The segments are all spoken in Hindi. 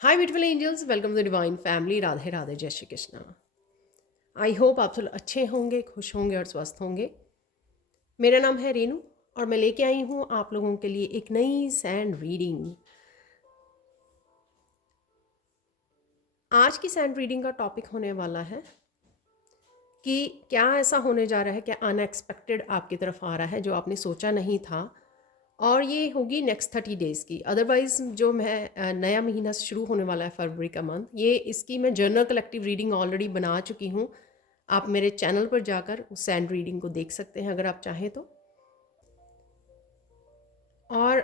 Hi beautiful angels, welcome to divine family. Radhe Radhe, जय श्री कृष्णा। आई होप आप सब अच्छे होंगे, खुश होंगे और स्वस्थ होंगे। मेरा नाम है रेनू और मैं लेके आई हूँ आप लोगों के लिए एक नई सैंड रीडिंग। आज की सैंड रीडिंग का टॉपिक होने वाला है कि क्या ऐसा होने जा रहा है, क्या अनएक्सपेक्टेड आपकी तरफ आ रहा है जो आपने सोचा नहीं था। और ये होगी नेक्स्ट 30 डेज़ की। अदरवाइज़ जो मैं नया महीना शुरू होने वाला है फरवरी का मंथ, ये इसकी मैं जर्नल कलेक्टिव रीडिंग ऑलरेडी बना चुकी हूँ। आप मेरे चैनल पर जाकर उस सैंड रीडिंग को देख सकते हैं अगर आप चाहें तो। और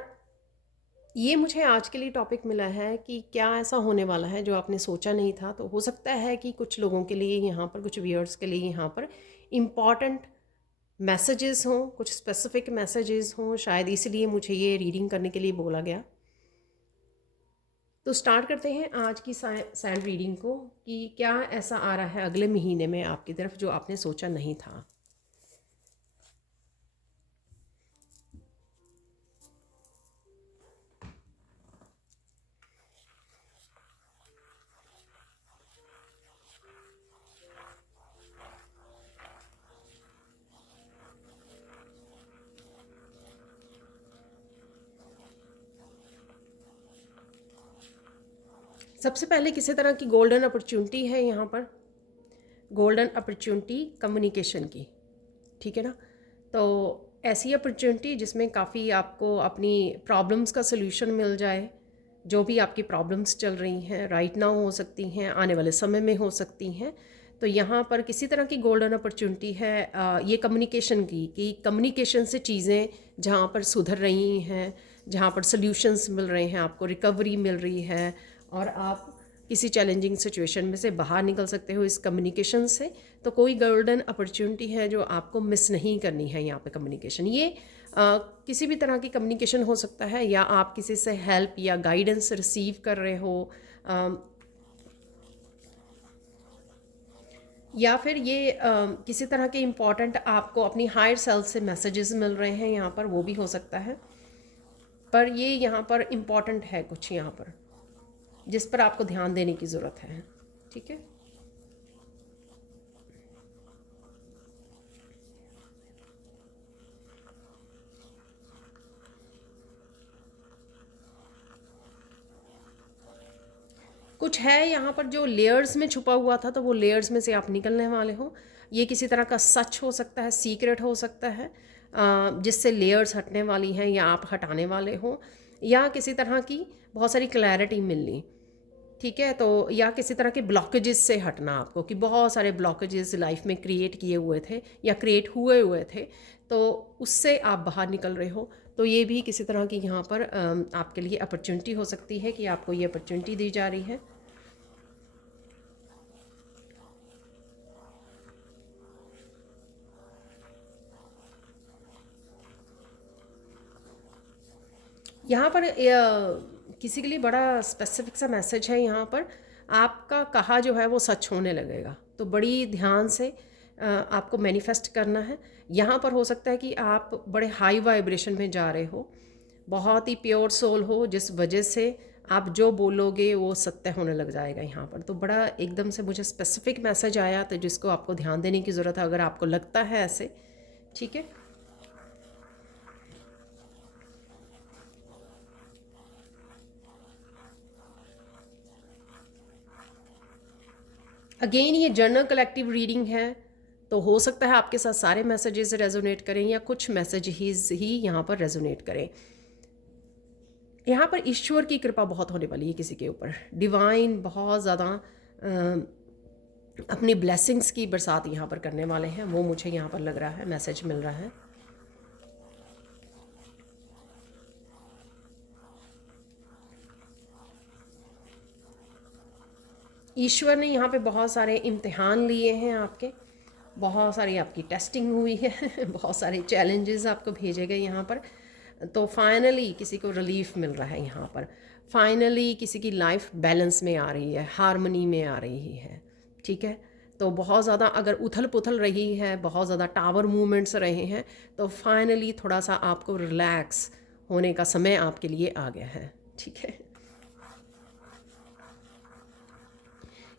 ये मुझे आज के लिए टॉपिक मिला है कि क्या ऐसा होने वाला है जो आपने सोचा नहीं था। तो हो सकता है कि कुछ लोगों के लिए यहाँ पर, कुछ व्यूअर्स के लिए यहाँ पर इम्पॉर्टेंट मैसेजेस हों, कुछ स्पेसिफिक मैसेजेस हों, शायद इसलिए मुझे ये रीडिंग करने के लिए बोला गया। तो स्टार्ट करते हैं आज की सैंड रीडिंग को कि क्या ऐसा आ रहा है अगले महीने में आपकी तरफ जो आपने सोचा नहीं था। सबसे पहले किसी तरह की गोल्डन अपॉर्चुनिटी है यहाँ पर, गोल्डन अपॉर्चुनिटी कम्युनिकेशन की, ठीक है ना। तो ऐसी अपॉर्चुनिटी जिसमें काफ़ी आपको अपनी प्रॉब्लम्स का सल्यूशन मिल जाए। जो भी आपकी प्रॉब्लम्स चल रही हैं, राइट नाउ हो सकती हैं, आने वाले समय में हो सकती हैं। तो यहाँ पर किसी तरह की गोल्डन अपॉर्चुनिटी है ये कम्युनिकेशन की, कि कम्युनिकेशन से चीज़ें जहाँ पर सुधर रही हैं, जहाँ पर सल्यूशंस मिल रहे हैं, आपको रिकवरी मिल रही है और आप किसी चैलेंजिंग सिचुएशन में से बाहर निकल सकते हो इस कम्युनिकेशन से। तो कोई गोल्डन अपॉर्चुनिटी है जो आपको मिस नहीं करनी है यहाँ पे। कम्युनिकेशन ये किसी भी तरह की कम्युनिकेशन हो सकता है, या आप किसी से हेल्प या गाइडेंस रिसीव कर रहे हो, या फिर ये किसी तरह के इम्पॉर्टेंट आपको अपनी हायर सेल्फ से मैसेजेस मिल रहे हैं यहाँ पर, वो भी हो सकता है। पर ये यहाँ पर इम्पॉर्टेंट है कुछ यहाँ पर जिस पर आपको ध्यान देने की ज़रूरत है, ठीक है। कुछ है यहाँ पर जो लेयर्स में छुपा हुआ था, तो वो लेयर्स में से आप निकलने वाले हो। ये किसी तरह का सच हो सकता है, सीक्रेट हो सकता है जिससे लेयर्स हटने वाली हैं या आप हटाने वाले हो, या किसी तरह की बहुत सारी क्लैरिटी मिलनी, ठीक है। तो या किसी तरह के ब्लॉकेजेस से हटना आपको, कि बहुत सारे ब्लॉकेजेस लाइफ में क्रिएट किए हुए थे या क्रिएट हुए हुए थे, तो उससे आप बाहर निकल रहे हो। तो ये भी किसी तरह की यहाँ पर आपके लिए अपॉर्चुनिटी हो सकती है कि आपको ये अपॉर्चुनिटी दी जा रही है। यहाँ पर किसी के लिए बड़ा स्पेसिफिक सा मैसेज है यहाँ पर। आपका कहा जो है वो सच होने लगेगा, तो बड़ी ध्यान से आपको मैनिफेस्ट करना है। यहाँ पर हो सकता है कि आप बड़े हाई वाइब्रेशन में जा रहे हो, बहुत ही प्योर सोल हो, जिस वजह से आप जो बोलोगे वो सत्य होने लग जाएगा यहाँ पर। तो बड़ा एकदम से मुझे स्पेसिफिक मैसेज आया, तो जिसको आपको ध्यान देने की ज़रूरत है अगर आपको लगता है ऐसे, ठीक है। अगेन ये जर्नल कलेक्टिव रीडिंग है, तो हो सकता है आपके साथ सारे मैसेजेस रेजोनेट करें या कुछ मैसेजेस ही यहाँ पर रेजोनेट करें। यहाँ पर ईश्वर की कृपा बहुत होने वाली है किसी के ऊपर। डिवाइन बहुत ज़्यादा अपनी ब्लेसिंग्स की बरसात यहाँ पर करने वाले हैं, वो मुझे यहाँ पर लग रहा है, मैसेज मिल रहा है। ईश्वर ने यहाँ पे बहुत सारे इम्तिहान लिए हैं आपके, बहुत सारी आपकी टेस्टिंग हुई है बहुत सारे चैलेंजेस आपको भेजे गए यहाँ पर। तो फाइनली किसी को रिलीफ मिल रहा है यहाँ पर। फाइनली किसी की लाइफ बैलेंस में आ रही है, हारमनी में आ रही है, ठीक है। तो बहुत ज़्यादा अगर उथल पुथल रही है, बहुत ज़्यादा टावर मूवमेंट्स रहे हैं, तो फाइनली थोड़ा सा आपको रिलैक्स होने का समय आपके लिए आ गया है, ठीक है।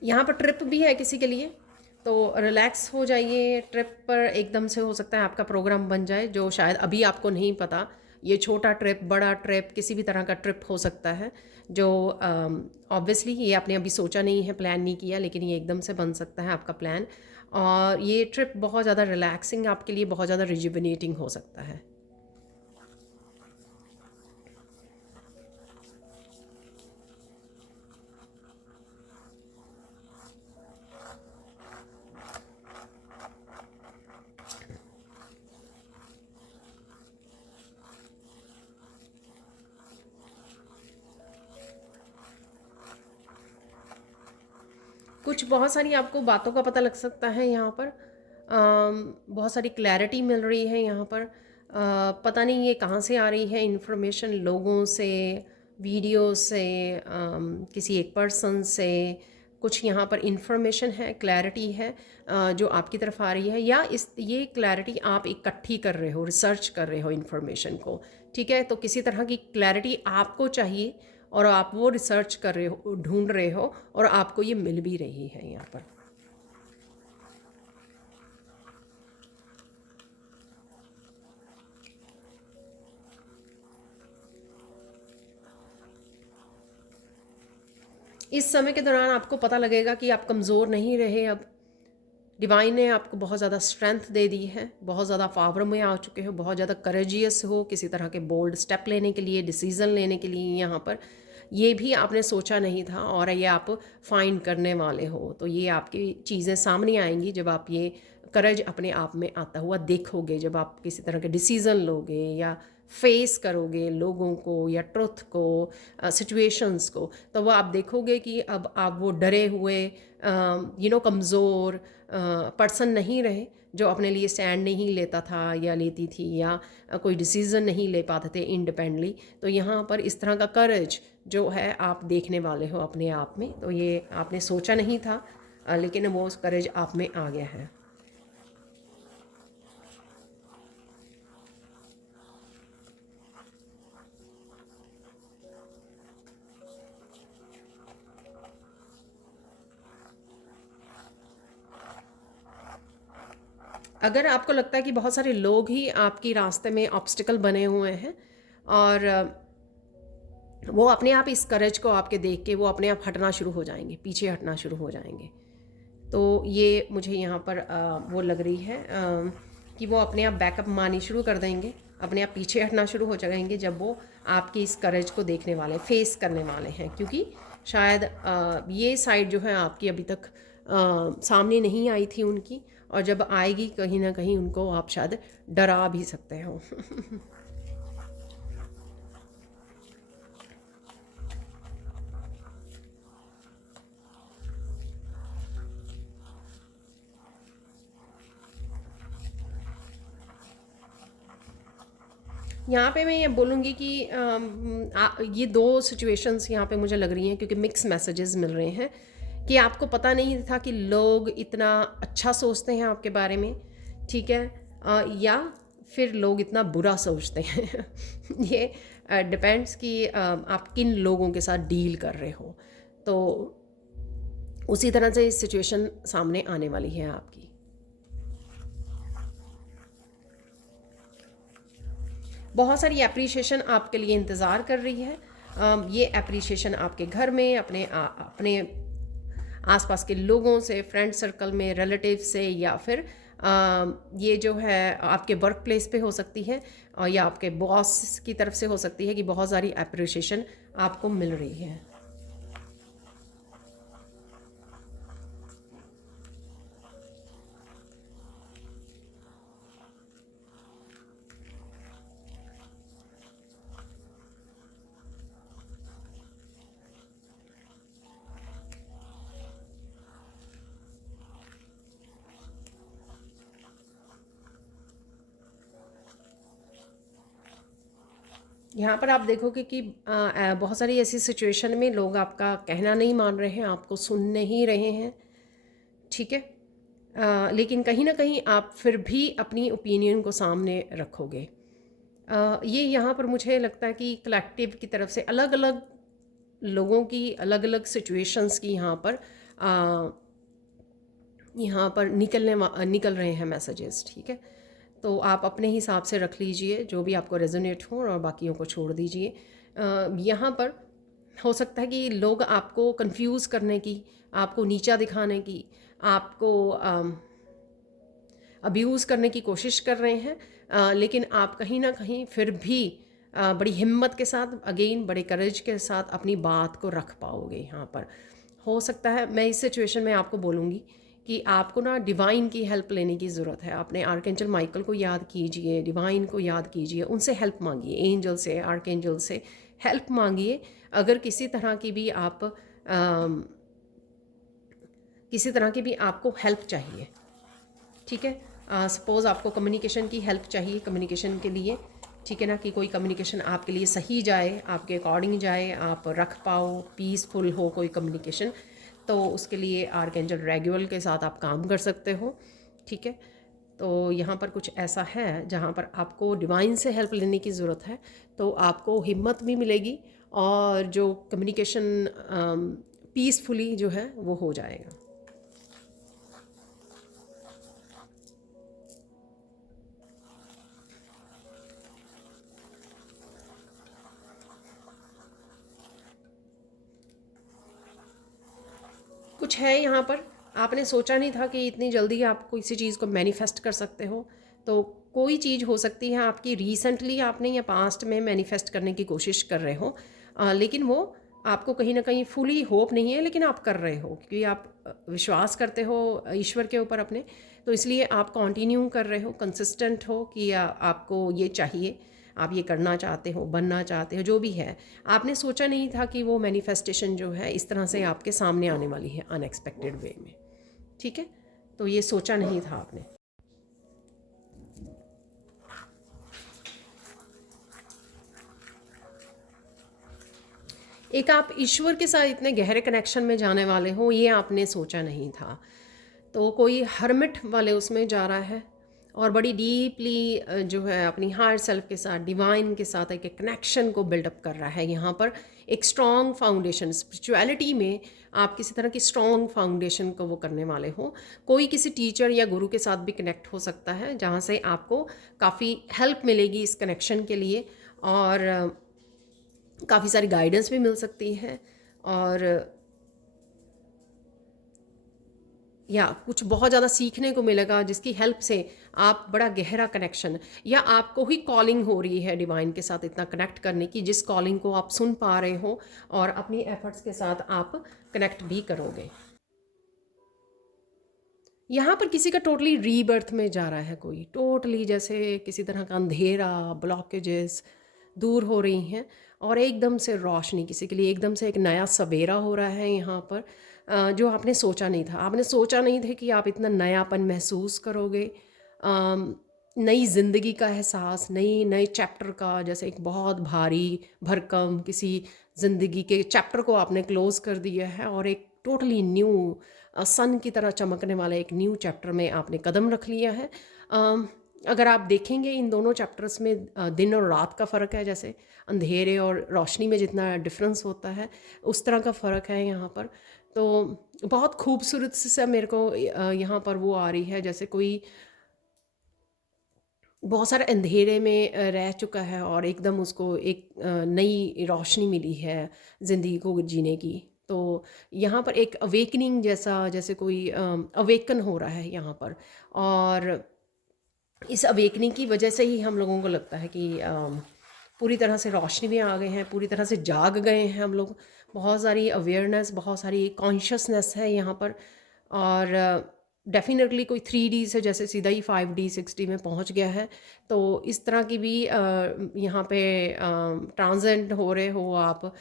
यहाँ पर ट्रिप भी है किसी के लिए, तो रिलैक्स हो जाइए। ट्रिप पर एकदम से हो सकता है आपका प्रोग्राम बन जाए जो शायद अभी आपको नहीं पता। ये छोटा ट्रिप, बड़ा ट्रिप, किसी भी तरह का ट्रिप हो सकता है जो ऑब्वियसली ये आपने अभी सोचा नहीं है, प्लान नहीं किया, लेकिन ये एकदम से बन सकता है आपका प्लान। और ये ट्रिप बहुत ज़्यादा रिलैक्सिंग आपके लिए, बहुत ज़्यादा रिजुविनेटिंग हो सकता है। कुछ बहुत सारी आपको बातों का पता लग सकता है यहाँ पर। बहुत सारी क्लैरिटी मिल रही है यहाँ पर। पता नहीं ये कहाँ से आ रही है इन्फॉर्मेशन, लोगों से, वीडियो से, किसी एक पर्सन से। कुछ यहाँ पर इन्फॉर्मेशन है, क्लैरिटी है जो आपकी तरफ आ रही है, या ये क्लैरिटी आप इकट्ठी कर रहे हो, रिसर्च कर रहे हो इन्फॉर्मेशन को। ठीक है, तो किसी तरह की क्लैरिटी आपको चाहिए और आप वो रिसर्च कर रहे हो, ढूंढ रहे हो, और आपको ये मिल भी रही है यहाँ पर। इस समय के दौरान आपको पता लगेगा कि आप कमज़ोर नहीं रहे। अब डिवाइन ने आपको बहुत ज़्यादा स्ट्रेंथ दे दी है, बहुत ज़्यादा पावर में आ चुके हो, बहुत ज़्यादा करेजियस हो किसी तरह के बोल्ड स्टेप लेने के लिए, डिसीज़न लेने के लिए। यहाँ पर ये भी आपने सोचा नहीं था और ये आप फाइंड करने वाले हो। तो ये आपकी चीज़ें सामने आएंगी जब आप ये करेज अपने आप में आता हुआ देखोगे, जब आप किसी तरह के डिसीज़न लोगे या फेस करोगे लोगों को या ट्रुथ को, सिचुएशंस को, तो वो आप देखोगे कि अब आप वो डरे हुए कमज़ोर पर्सन नहीं रहे जो अपने लिए स्टैंड नहीं लेता था या लेती थी, या कोई डिसीज़न नहीं ले पाते थे इंडिपेंडेंटली। तो यहाँ पर इस तरह का करेज जो है आप देखने वाले हो अपने आप में। तो ये आपने सोचा नहीं था, लेकिन वो करेज आप में आ गया है। अगर आपको लगता है कि बहुत सारे लोग ही आपकी रास्ते में ऑब्स्टिकल बने हुए हैं और वो अपने आप इस करेज को आपके देख के वो अपने आप हटना शुरू हो जाएंगे, पीछे हटना शुरू हो जाएंगे। तो ये मुझे यहाँ पर वो लग रही है कि वो अपने आप बैकअप मारनी शुरू कर देंगे, अपने आप पीछे हटना शुरू हो जाएंगे जब वो आपकी इस करेज को देखने वाले, फेस करने वाले हैं। क्योंकि शायद ये साइड जो है आपकी अभी तक सामने नहीं आई थी उनकी, और जब आएगी कहीं ना कहीं उनको आप शायद डरा भी सकते हो। यहाँ पे मैं ये बोलूँगी कि ये दो सिचुएशंस यहाँ पे मुझे लग रही हैं, क्योंकि मिक्स मैसेजेस मिल रहे हैं कि आपको पता नहीं था कि लोग इतना अच्छा सोचते हैं आपके बारे में। ठीक है, या फिर लोग इतना बुरा सोचते हैं। ये डिपेंड्स कि आप किन लोगों के साथ डील कर रहे हो। तो उसी तरह से सिचुएशन सामने आने वाली है आपकी। बहुत सारी एप्रिशिएशन आपके लिए इंतज़ार कर रही है। ये एप्रिशिएशन आपके घर में, अपने आसपास के लोगों से, फ्रेंड सर्कल में, रिलेटिव से, या फिर ये जो है आपके वर्क प्लेस पे हो सकती है, और या आपके बॉस की तरफ से हो सकती है कि बहुत सारी एप्रिशिएशन आपको मिल रही है। यहाँ पर आप देखोगे कि बहुत सारी ऐसी सिचुएशन में लोग आपका कहना नहीं मान रहे हैं, आपको सुन नहीं रहे हैं। ठीक है, लेकिन कहीं ना कहीं आप फिर भी अपनी ओपिनियन को सामने रखोगे। ये यहाँ पर मुझे लगता है कि कलेक्टिव की तरफ से अलग अलग लोगों की अलग अलग सिचुएशंस की यहाँ पर यहाँ पर निकल रहे हैं मैसेजेस, ठीक है। तो आप अपने हिसाब से रख लीजिए जो भी आपको रेजोनेट हो और बाकियों को छोड़ दीजिए। यहाँ पर हो सकता है कि लोग आपको कंफ्यूज करने की, आपको नीचा दिखाने की, आपको अब्यूज़ करने की कोशिश कर रहे हैं, लेकिन आप कहीं ना कहीं फिर भी बड़ी हिम्मत के साथ, अगेन बड़े करेज के साथ अपनी बात को रख पाओगे। यहाँ पर हो सकता है, मैं इस सिचुएशन में आपको बोलूँगी कि आपको ना डिवाइन की हेल्प लेने की ज़रूरत है। अपने आर्कएंजल माइकल को याद कीजिए, डिवाइन को याद कीजिए, उनसे हेल्प मांगिए, एंजल से, आर्कएंजल से हेल्प मांगिए। अगर किसी तरह की भी किसी तरह की भी आपको हेल्प चाहिए, ठीक है। सपोज़ आपको कम्युनिकेशन की हेल्प चाहिए, कम्युनिकेशन के लिए, ठीक है ना, कि कोई कम्युनिकेशन आपके लिए सही जाए, आपके अकॉर्डिंग जाए, आप रख पाओ, पीसफुल हो कोई कम्युनिकेशन, तो उसके लिए आर्कएंजल रेगुअल के साथ आप काम कर सकते हो, ठीक है। तो यहाँ पर कुछ ऐसा है जहाँ पर आपको डिवाइन से हेल्प लेने की ज़रूरत है, तो आपको हिम्मत भी मिलेगी और जो कम्युनिकेशन पीसफुली जो है वो हो जाएगा। कुछ है यहाँ पर, आपने सोचा नहीं था कि इतनी जल्दी आप किसी चीज़ को मैनिफेस्ट कर सकते हो। तो कोई चीज़ हो सकती है आपकी रिसेंटली आपने या पास्ट में मैनिफेस्ट करने की कोशिश कर रहे हो, लेकिन वो आपको कहीं ना कहीं फुली होप नहीं है, लेकिन आप कर रहे हो क्योंकि आप विश्वास करते हो ईश्वर के ऊपर अपने, तो इसलिए आप कंटिन्यू कर रहे हो, कंसिस्टेंट हो कि आपको ये चाहिए, आप ये करना चाहते हो, बनना चाहते हो, जो भी है। आपने सोचा नहीं था कि वो मैनिफेस्टेशन जो है इस तरह से आपके सामने आने वाली है अनएक्सपेक्टेड वे में, ठीक है। तो ये सोचा नहीं था आपने। एक आप ईश्वर के साथ इतने गहरे कनेक्शन में जाने वाले हो, ये आपने सोचा नहीं था। तो कोई हर्मिट वाले उसमें जा रहा है और बड़ी डीपली जो है अपनी हायर सेल्फ के साथ, डिवाइन के साथ एक कनेक्शन को बिल्डअप कर रहा है। यहाँ पर एक स्ट्रॉन्ग फाउंडेशन स्पिरिचुअलिटी में आप किसी तरह की स्ट्रॉन्ग फाउंडेशन को वो करने वाले हो। कोई किसी टीचर या गुरु के साथ भी कनेक्ट हो सकता है जहाँ से आपको काफ़ी हेल्प मिलेगी इस कनेक्शन के लिए, और काफ़ी सारी गाइडेंस भी मिल सकती है, और या कुछ बहुत ज़्यादा सीखने को मिलेगा जिसकी हेल्प से आप बड़ा गहरा कनेक्शन, या आपको ही कॉलिंग हो रही है डिवाइन के साथ इतना कनेक्ट करने की, जिस कॉलिंग को आप सुन पा रहे हो और अपनी एफर्ट्स के साथ आप कनेक्ट भी करोगे। यहाँ पर किसी का टोटली रीबर्थ में जा रहा है, कोई टोटली जैसे किसी तरह का अंधेरा, ब्लॉकेजेस दूर हो रही हैं और एकदम से रोशनी, किसी के लिए एकदम से एक नया सवेरा हो रहा है यहाँ पर, जो आपने सोचा नहीं था। आपने सोचा नहीं था कि आप इतना नयापन महसूस करोगे, नई ज़िंदगी का एहसास, नए चैप्टर का, जैसे एक बहुत भारी भरकम किसी ज़िंदगी के चैप्टर को आपने क्लोज़ कर दिया है और एक टोटली न्यू सन की तरह चमकने वाला एक न्यू चैप्टर में आपने कदम रख लिया है। अगर आप देखेंगे इन दोनों चैप्टर्स में दिन और रात का फ़र्क है, जैसे अंधेरे और रोशनी में जितना डिफरेंस होता है उस तरह का फ़र्क है यहाँ पर। तो बहुत खूबसूरत सा मेरे को यहाँ पर वो आ रही है, जैसे कोई बहुत सारे अंधेरे में रह चुका है और एकदम उसको एक नई रोशनी मिली है ज़िंदगी को जीने की। तो यहाँ पर एक अवेकनिंग जैसा, जैसे कोई अवेकन हो रहा है यहाँ पर, और इस अवेकनिंग की वजह से ही हम लोगों को लगता है कि पूरी तरह से रोशनी में आ गए हैं, पूरी तरह से जाग गए हैं हम लोग। बहुत सारी अवेयरनेस, बहुत सारी कॉन्शियसनेस है यहाँ पर, और डेफिनेटली कोई 3D से जैसे सीधा ही 5D 6D में पहुँच गया है। तो इस तरह की भी यहाँ पे ट्रांजेंट हो रहे हो आप,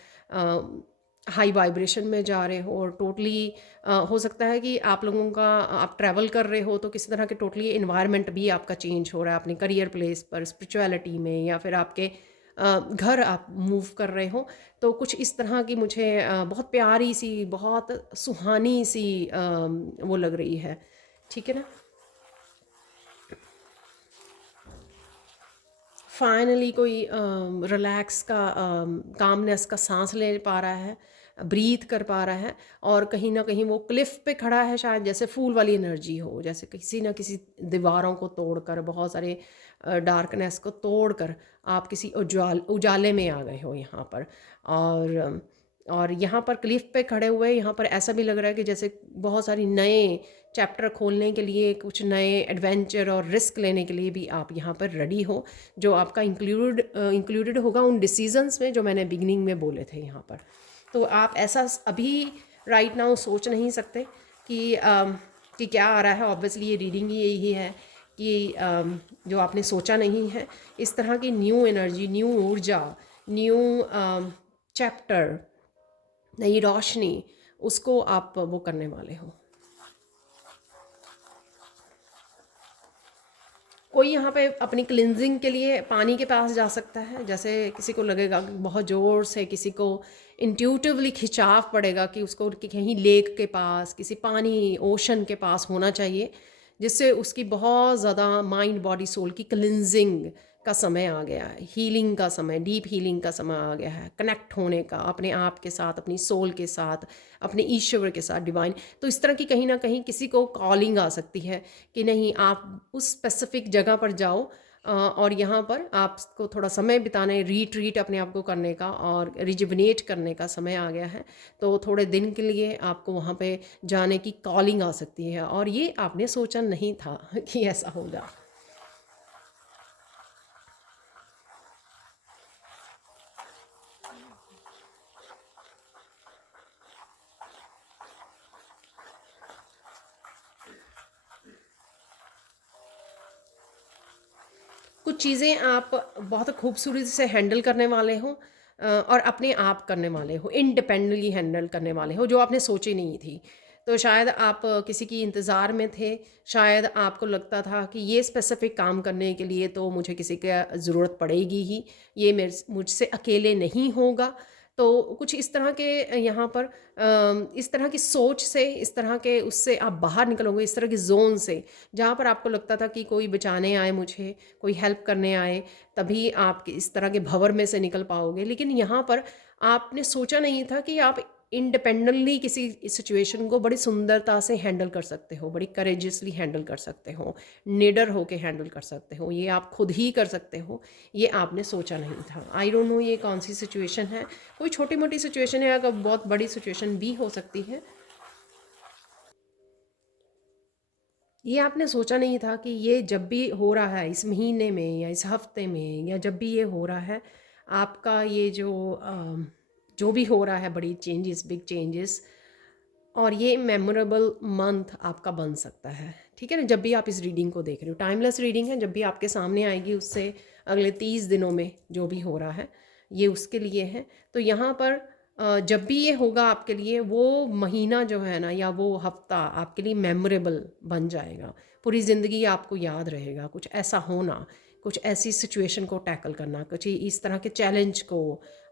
हाई वाइब्रेशन में जा रहे हो, और टोटली हो सकता है कि आप लोगों का, आप ट्रैवल कर रहे हो तो किसी तरह के टोटली इन्वायरमेंट भी आपका चेंज हो रहा है अपने करियर प्लेस पर, स्पिरिचुअलिटी में, या फिर आपके घर आप मूव कर रहे हो। तो कुछ इस तरह की मुझे बहुत प्यारी सी, बहुत सुहानी सी वो लग रही है, ठीक है ना। फाइनली कोई रिलैक्स का, कामनेस का सांस ले पा रहा है, ब्रीथ कर पा रहा है, और कहीं ना कहीं वो क्लिफ पे खड़ा है, शायद जैसे फूल वाली एनर्जी हो, जैसे किसी ना किसी दीवारों को तोड़कर, बहुत सारे डार्कनेस को तोड़कर आप किसी उजाले में आ गए हो यहाँ पर। और यहाँ पर क्लिफ पे खड़े हुए यहाँ पर ऐसा भी लग रहा है कि जैसे बहुत सारी नए चैप्टर खोलने के लिए, कुछ नए एडवेंचर और रिस्क लेने के लिए भी आप यहाँ पर रेडी हो, जो आपका इंक्लूडेड होगा उन डिसीजंस में जो मैंने बिगिनिंग में बोले थे यहाँ पर। तो आप ऐसा अभी राइट नाउ सोच नहीं सकते कि क्या आ रहा है। ऑब्वियसली ये रीडिंग ही यही है कि जो आपने सोचा नहीं है, इस तरह की न्यू एनर्जी, न्यू ऊर्जा, न्यू चैप्टर, नई रोशनी, उसको आप वो करने वाले हो। कोई यहाँ पे अपनी क्लिनजिंग के लिए पानी के पास जा सकता है, जैसे किसी को लगेगा कि बहुत ज़ोर से, किसी को इंट्यूटिवली खिंचाव पड़ेगा कि उसको कहीं लेक के पास, किसी पानी ओशन के पास होना चाहिए, जिससे उसकी बहुत ज़्यादा माइंड बॉडी सोल की क्लिनजिंग का समय आ गया है, हीलिंग का समय, डीप हीलिंग का समय आ गया है, कनेक्ट होने का अपने आप के साथ, अपनी सोल के साथ, अपने ईश्वर के साथ, डिवाइन। तो इस तरह की कहीं ना कहीं किसी को कॉलिंग आ सकती है कि नहीं, आप उस स्पेसिफिक जगह पर जाओ, और यहाँ पर आपको थोड़ा समय बिताने, रीट्रीट अपने आप को करने का और रिजुवनेट करने का समय आ गया है। तो थोड़े दिन के लिए आपको वहाँ पे जाने की कॉलिंग आ सकती है, और ये आपने सोचा नहीं था कि ऐसा होगा। कुछ चीज़ें आप बहुत खूबसूरती से हैंडल करने वाले हो, और अपने आप करने वाले हो, इंडिपेंडेंटली हैंडल करने वाले हो, जो आपने सोची नहीं थी। तो शायद आप किसी की इंतज़ार में थे, शायद आपको लगता था कि ये स्पेसिफिक काम करने के लिए तो मुझे किसी की ज़रूरत पड़ेगी ही, ये मुझसे अकेले नहीं होगा। तो कुछ इस तरह के यहाँ पर इस तरह की सोच से, इस तरह के उससे आप बाहर निकलोगे, इस तरह की जोन से, जहाँ पर आपको लगता था कि कोई बचाने आए मुझे, कोई हेल्प करने आए, तभी आप इस तरह के भंवर में से निकल पाओगे। लेकिन यहाँ पर आपने सोचा नहीं था कि आप इंडिपेंडेंटली किसी सिचुएशन को बड़ी सुंदरता से हैंडल कर सकते हो, बड़ी करेजियसली हैंडल कर सकते हो, निडर होके हैंडल कर सकते हो, ये आप खुद ही कर सकते हो, ये आपने सोचा नहीं था। आई डोंट नो ये कौन सी सिचुएशन है, कोई छोटी मोटी सिचुएशन है, अगर बहुत बड़ी सिचुएशन भी हो सकती है। ये आपने सोचा नहीं था कि ये जब भी हो रहा है, इस महीने में या इस हफ्ते में, या जब भी ये हो रहा है, आपका ये जो भी हो रहा है, बड़ी चेंजेस, बिग चेंजेस, और ये मेमोरेबल मंथ आपका बन सकता है। ठीक है ना, जब भी आप इस रीडिंग को देख रहे हो, टाइमलेस रीडिंग है, जब भी आपके सामने आएगी उससे अगले 30 दिनों में जो भी हो रहा है, ये उसके लिए है। तो यहाँ पर जब भी ये होगा आपके लिए, वो महीना जो है ना, या वो हफ्ता आपके लिए मेमोरेबल बन जाएगा, पूरी ज़िंदगी आपको याद रहेगा। कुछ ऐसा होना, कुछ ऐसी सिचुएशन को टैकल करना, कुछ इस तरह के चैलेंज को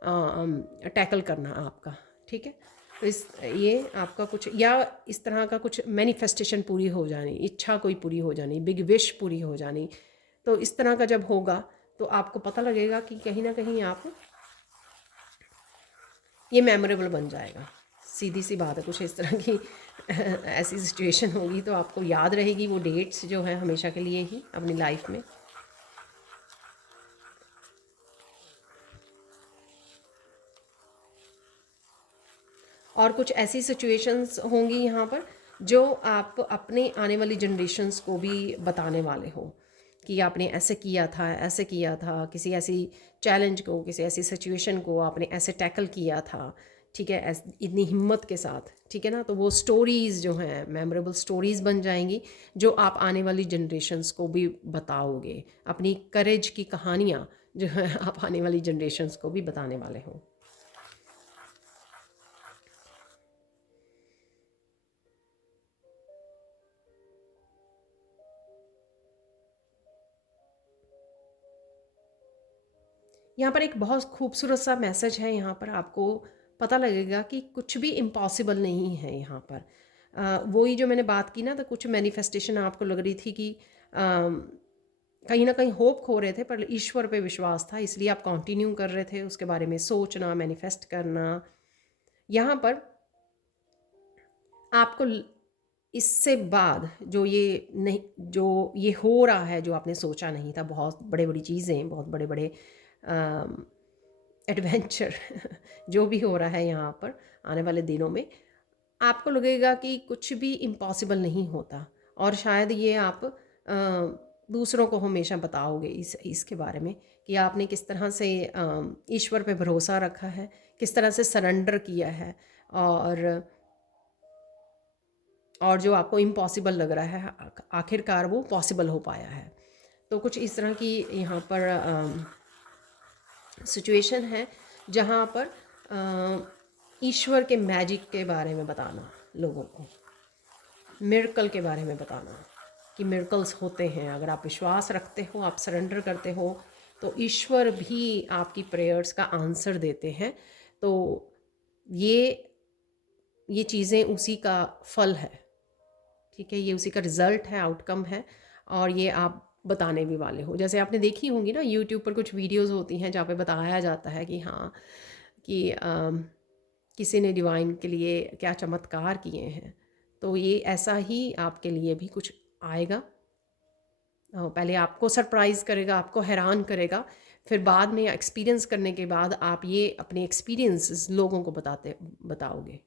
टैकल करना आपका। ठीक है, तो ये आपका कुछ, या इस तरह का कुछ मैनिफेस्टेशन पूरी हो जानी, इच्छा कोई पूरी हो जानी, बिग विश पूरी हो जानी। तो इस तरह का जब होगा तो आपको पता लगेगा कि कहीं ना कहीं आप, ये मेमोरेबल बन जाएगा। सीधी सी बात है, कुछ इस तरह की ऐसी सिचुएशन होगी तो आपको याद रहेगी वो डेट्स जो हैं हमेशा के लिए ही अपनी लाइफ में। और कुछ ऐसी सिचुएशंस होंगी यहाँ पर जो आप अपने आने वाली जनरेशन्स को भी बताने वाले हो कि आपने ऐसे किया था, ऐसे किया था, किसी ऐसी चैलेंज को, किसी ऐसी सिचुएशन को आपने ऐसे टैकल किया था। ठीक है, इतनी हिम्मत के साथ। ठीक है ना, तो वो स्टोरीज़ जो हैं मेमोरेबल स्टोरीज़ बन जाएंगी, जो आप आने वाली जनरेशन्स को भी बताओगे। अपनी करेज की कहानियाँ जो है आप आने वाली जनरेशन्स को भी बताने वाले हो। यहाँ पर एक बहुत खूबसूरत सा मैसेज है, यहाँ पर आपको पता लगेगा कि कुछ भी इम्पॉसिबल नहीं है यहाँ पर। वही जो मैंने बात की ना, तो कुछ मैनिफेस्टेशन आपको लग रही थी कि कहीं ना कहीं होप खो रहे थे, पर ईश्वर पे विश्वास था, इसलिए आप कंटिन्यू कर रहे थे उसके बारे में सोचना, मैनिफेस्ट करना, यहाँ पर आपको इससे बाद जो ये नहीं, जो ये हो रहा है, जो आपने सोचा नहीं था, बहुत बड़े बड़ी चीज़ें, बहुत बड़े बड़े एडवेंचर जो भी हो रहा है यहाँ पर आने वाले दिनों में, आपको लगेगा कि कुछ भी इम्पॉसिबल नहीं होता। और शायद ये आप दूसरों को हमेशा बताओगे इसके बारे में कि आपने किस तरह से ईश्वर पे भरोसा रखा है, किस तरह से सरेंडर किया है, और जो आपको इम्पॉसिबल लग रहा है आखिरकार वो पॉसिबल हो पाया है। तो कुछ इस तरह की यहाँ पर सिचुएशन है जहाँ पर ईश्वर के मैजिक के बारे में बताना, लोगों को मिरेकल के बारे में बताना कि मिरेकल्स होते हैं। अगर आप विश्वास रखते हो, आप सरेंडर करते हो, तो ईश्वर भी आपकी प्रेयर्स का आंसर देते हैं। तो ये चीज़ें उसी का फल है, ठीक है, ये उसी का रिज़ल्ट है, आउटकम है, और ये आप बताने भी वाले हो। जैसे आपने देखी होंगी ना, यूट्यूब पर कुछ वीडियोस होती हैं जहाँ पे बताया जाता है कि हाँ, कि किसी ने डिवाइन के लिए क्या चमत्कार किए हैं। तो ये ऐसा ही आपके लिए भी कुछ आएगा। पहले आपको सरप्राइज़ करेगा, आपको हैरान करेगा, फिर बाद में एक्सपीरियंस करने के बाद आप ये अपने एक्सपीरियंसेस लोगों को बताओगे।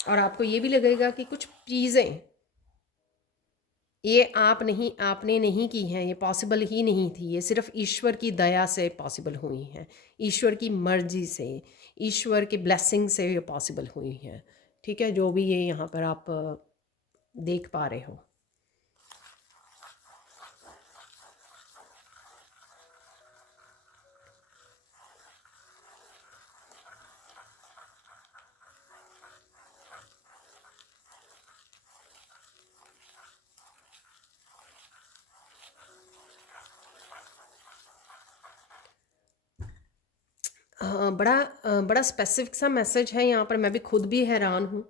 और आपको ये भी लगेगा कि कुछ चीज़ें ये आपने नहीं की हैं, ये पॉसिबल ही नहीं थी, ये सिर्फ ईश्वर की दया से पॉसिबल हुई हैं, ईश्वर की मर्जी से, ईश्वर की ब्लेसिंग से ये पॉसिबल हुई हैं। ठीक है, जो भी ये यहाँ पर आप देख पा रहे हो। बड़ा स्पेसिफिक सा मैसेज है यहाँ पर। मैं भी खुद भी हैरान हूँ,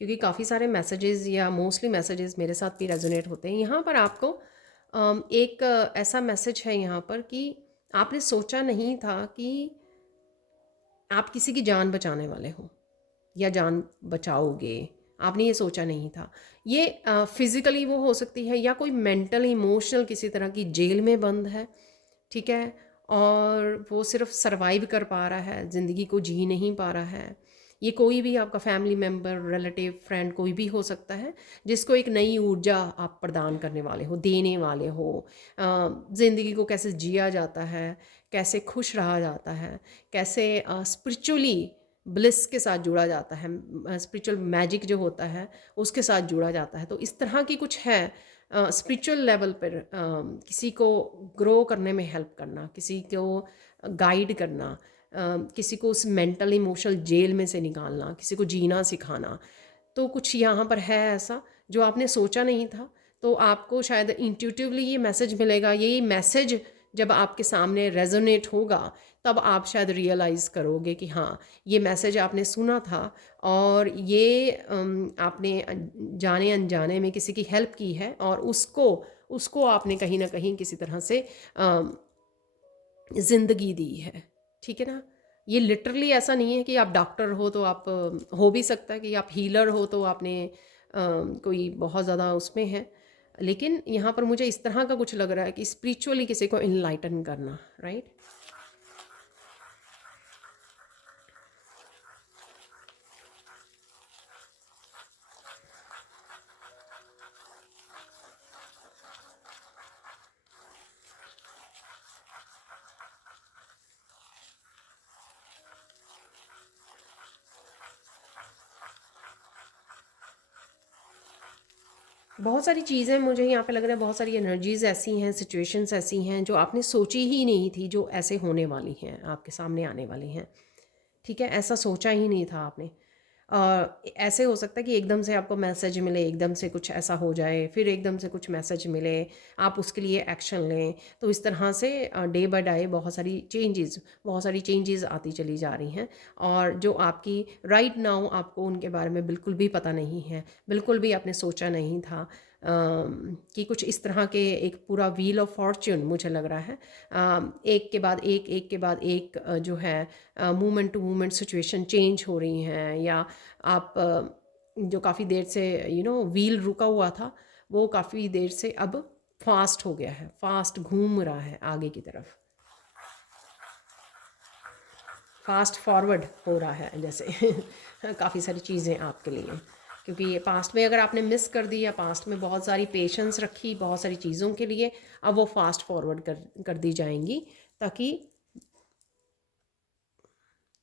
क्योंकि काफ़ी सारे मैसेजेस या मोस्टली मैसेजेस मेरे साथ भी रेजोनेट होते हैं। यहाँ पर आपको एक ऐसा मैसेज है यहाँ पर कि आपने सोचा नहीं था कि आप किसी की जान बचाने वाले हो या जान बचाओगे। आपने ये सोचा नहीं था। ये फिज़िकली वो हो सकती है, या कोई मेंटल इमोशनल किसी तरह की जेल में बंद है, ठीक है, और वो सिर्फ सरवाइव कर पा रहा है, ज़िंदगी को जी नहीं पा रहा है। ये कोई भी आपका फैमिली मेम्बर, रिलेटिव, फ्रेंड कोई भी हो सकता है, जिसको एक नई ऊर्जा आप प्रदान करने वाले हो, देने वाले हो। ज़िंदगी को कैसे जिया जाता है, कैसे खुश रहा जाता है, कैसे स्पिरिचुअली ब्लिस के साथ जुड़ा जाता है, स्पिरिचुअल मैजिक जो होता है उसके साथ जुड़ा जाता है। तो इस तरह की कुछ है स्पिरिचुअल लेवल पर किसी को ग्रो करने में हेल्प करना, किसी को गाइड करना, किसी को उस मेंटल इमोशनल जेल में से निकालना, किसी को जीना सिखाना। तो कुछ यहाँ पर है ऐसा जो आपने सोचा नहीं था। तो आपको शायद इंट्यूटिवली ये मैसेज मिलेगा। यही मैसेज जब आपके सामने रेजोनेट होगा, तब आप शायद रियलाइज़ करोगे कि हाँ, ये मैसेज आपने सुना था, और ये आपने जाने अनजाने में किसी की हेल्प की है, और उसको उसको आपने कहीं ना कहीं किसी तरह से ज़िंदगी दी है। ठीक है ना? ये लिटरली ऐसा नहीं है कि आप डॉक्टर हो तो आप हो भी सकता है कि आप हीलर हो तो आपने कोई बहुत ज़्यादा उसमें है। लेकिन यहाँ पर मुझे इस तरह का कुछ लग रहा है कि स्पिरिचुअली किसी को इनलाइटन करना, राइट? बहुत सारी चीज़ें मुझे यहाँ पे लग रहा है, बहुत सारी एनर्जीज़ ऐसी हैं, सिचुएशंस ऐसी हैं जो आपने सोची ही नहीं थी, जो ऐसे होने वाली हैं, आपके सामने आने वाली हैं। ठीक है, ऐसा सोचा ही नहीं था आपने। ऐसे हो सकता है कि एकदम से आपको मैसेज मिले, एकदम से कुछ ऐसा हो जाए, फिर एकदम से कुछ मैसेज मिले, आप उसके लिए एक्शन लें। तो इस तरह से डे बाय डे बहुत सारी चेंजेस आती चली जा रही हैं, और जो आपकी राइट नाउ आपको उनके बारे में बिल्कुल भी पता नहीं है, बिल्कुल भी आपने सोचा नहीं था कि कुछ इस तरह के एक पूरा व्हील ऑफ फॉर्च्यून मुझे लग रहा है, एक के बाद एक के बाद एक जो है movement to movement situation change हो रही हैं, या आप जो काफ़ी देर से व्हील रुका हुआ था, वो काफ़ी देर से अब फास्ट हो गया है, फास्ट घूम रहा है आगे की तरफ, फास्ट फॉरवर्ड हो रहा है जैसे काफ़ी सारी चीज़ें आपके लिए, क्योंकि ये पास्ट में अगर आपने मिस कर दी, या पास्ट में बहुत सारी पेशेंस रखी बहुत सारी चीज़ों के लिए, अब वो फास्ट फॉरवर्ड कर दी जाएंगी, ताकि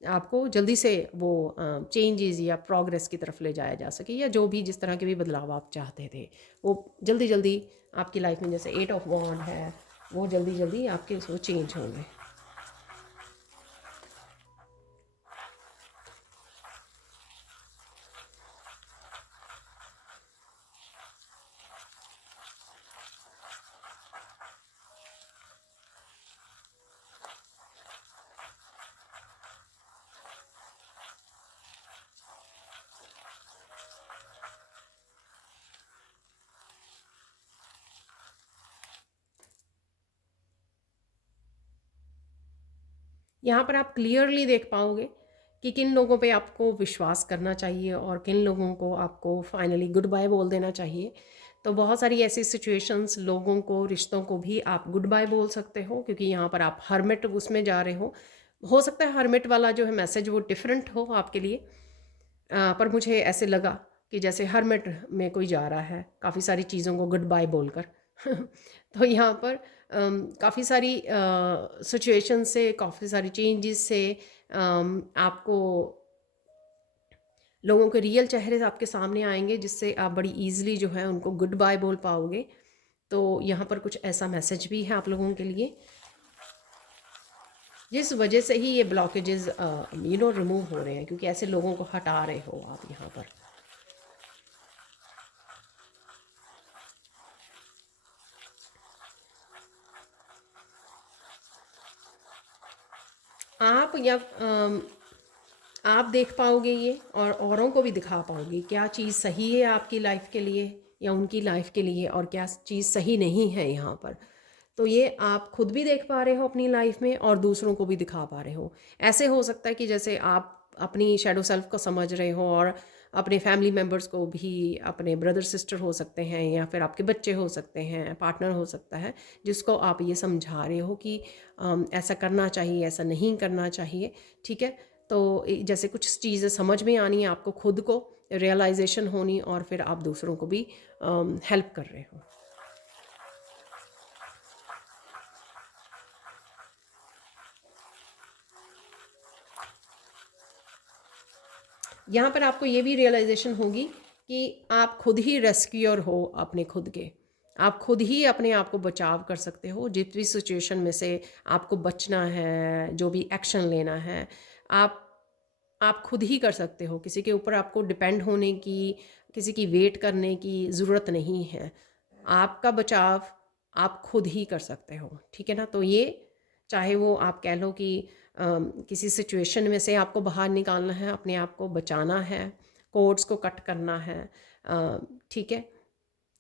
आपको जल्दी से वो चेंजेस या प्रोग्रेस की तरफ ले जाया जा सके, या जो भी जिस तरह के भी बदलाव आप चाहते थे वो जल्दी जल्दी आपकी लाइफ में, जैसे 8 ऑफ वॉन्ड है, वो जल्दी जल्दी आपके वो चेंज होंगे। यहाँ पर आप क्लियरली देख पाओगे कि किन लोगों पे आपको विश्वास करना चाहिए और किन लोगों को आपको फाइनली गुड बाय बोल देना चाहिए। तो बहुत सारी ऐसी सिचुएशंस, लोगों को, रिश्तों को भी आप गुड बाय बोल सकते हो, क्योंकि यहाँ पर आप हर्मिट उसमें जा रहे हो सकता है हर्मिट वाला जो है मैसेज वो डिफरेंट हो आपके लिए, पर मुझे ऐसे लगा कि जैसे हर्मिट में कोई जा रहा है काफ़ी सारी चीज़ों को गुड बाय बोलकर तो यहाँ पर काफ़ी सारी सिचुएशन से, काफ़ी सारी चेंजेस से आपको लोगों के रियल चेहरे आपके सामने आएंगे, जिससे आप बड़ी ईजिली जो है उनको गुड बाय बोल पाओगे। तो यहाँ पर कुछ ऐसा मैसेज भी है आप लोगों के लिए, जिस वजह से ही ये ब्लॉकेजेस रिमूव हो रहे हैं, क्योंकि ऐसे लोगों को हटा रहे हो आप यहाँ पर। आप या आप देख पाओगे ये, और औरों को भी दिखा पाओगे क्या चीज़ सही है आपकी लाइफ के लिए या उनकी लाइफ के लिए, और क्या चीज़ सही नहीं है यहाँ पर। तो ये आप खुद भी देख पा रहे हो अपनी लाइफ में, और दूसरों को भी दिखा पा रहे हो। ऐसे हो सकता है कि जैसे आप अपनी शैडो सेल्फ को समझ रहे हो, और अपने फैमिली मेम्बर्स को भी, अपने ब्रदर सिस्टर हो सकते हैं, या फिर आपके बच्चे हो सकते हैं, पार्टनर हो सकता है, जिसको आप ये समझा रहे हो कि ऐसा करना चाहिए, ऐसा नहीं करना चाहिए। ठीक है, तो जैसे कुछ चीज़ें समझ में आनी है आपको, खुद को रियलाइजेशन होनी, और फिर आप दूसरों को भी हेल्प कर रहे हो। यहाँ पर आपको ये भी रियलाइजेशन होगी कि आप खुद ही रेस्क्यूअर हो अपने खुद के, आप खुद ही अपने आप को बचाव कर सकते हो। जिस भी सिचुएशन में से आपको बचना है, जो भी एक्शन लेना है, आप आप खुद ही कर सकते हो। किसी के ऊपर आपको डिपेंड होने की, किसी की वेट करने की ज़रूरत नहीं है। आपका बचाव आप खुद ही कर सकते हो। ठीक है ना? तो ये, चाहे वो आप कह लो कि किसी सिचुएशन में से आपको बाहर निकालना है, अपने आप को बचाना है, कोड्स को कट करना है, ठीक है,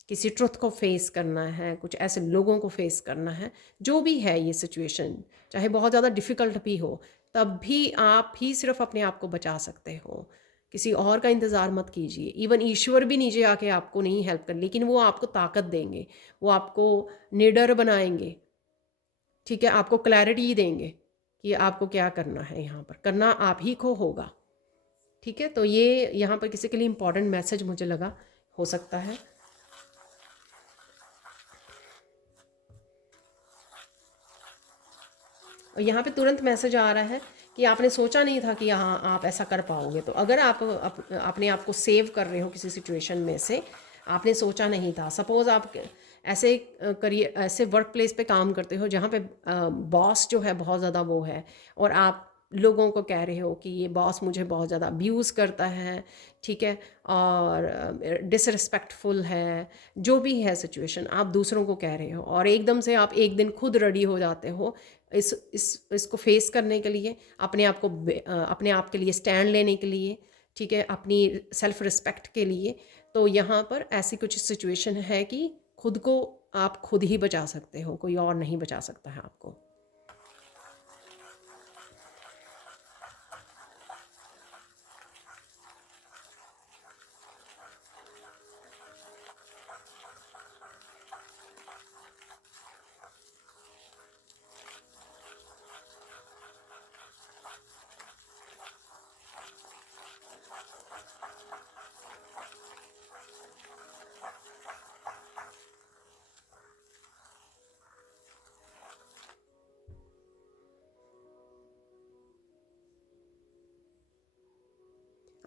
किसी ट्रुथ को फेस करना है, कुछ ऐसे लोगों को फेस करना है, जो भी है ये सिचुएशन, चाहे बहुत ज़्यादा डिफ़िकल्ट भी हो, तब भी आप ही सिर्फ अपने आप को बचा सकते हो। किसी और का इंतज़ार मत कीजिए। इवन ईश्वर भी नीचे आके आपको नहीं हेल्प कर, लेकिन वो आपको ताकत देंगे, वो आपको निडर बनाएंगे। ठीक है, आपको क्लैरिटी देंगे कि आपको क्या करना है, यहाँ पर करना आप ही को होगा। ठीक है, तो ये यहाँ पर किसी के लिए इम्पोर्टेंट मैसेज मुझे लगा हो सकता है। और यहाँ पे तुरंत मैसेज आ रहा है कि आपने सोचा नहीं था कि यहाँ आप ऐसा कर पाओगे। तो अगर आप अपने आप को सेव कर रहे हो किसी सिचुएशन में से, आपने सोचा नहीं था, सपोज़ आप ऐसे ऐसे वर्क प्लेस पे काम करते हो जहाँ पे बॉस जो है बहुत ज़्यादा वो है, और आप लोगों को कह रहे हो कि ये बॉस मुझे बहुत ज़्यादा अब्यूज़ करता है, ठीक है, और डिसरिस्पेक्टफुल है, जो भी है सिचुएशन आप दूसरों को कह रहे हो, और एकदम से आप एक दिन खुद रेडी हो जाते हो इसको फेस करने के लिए, अपने आप के लिए स्टैंड लेने के लिए, ठीक है, अपनी सेल्फ रिस्पेक्ट के लिए। तो यहाँ पर ऐसी कुछ सिचुएशन है कि खुद को आप खुद ही बचा सकते हो, कोई और नहीं बचा सकता है आपको।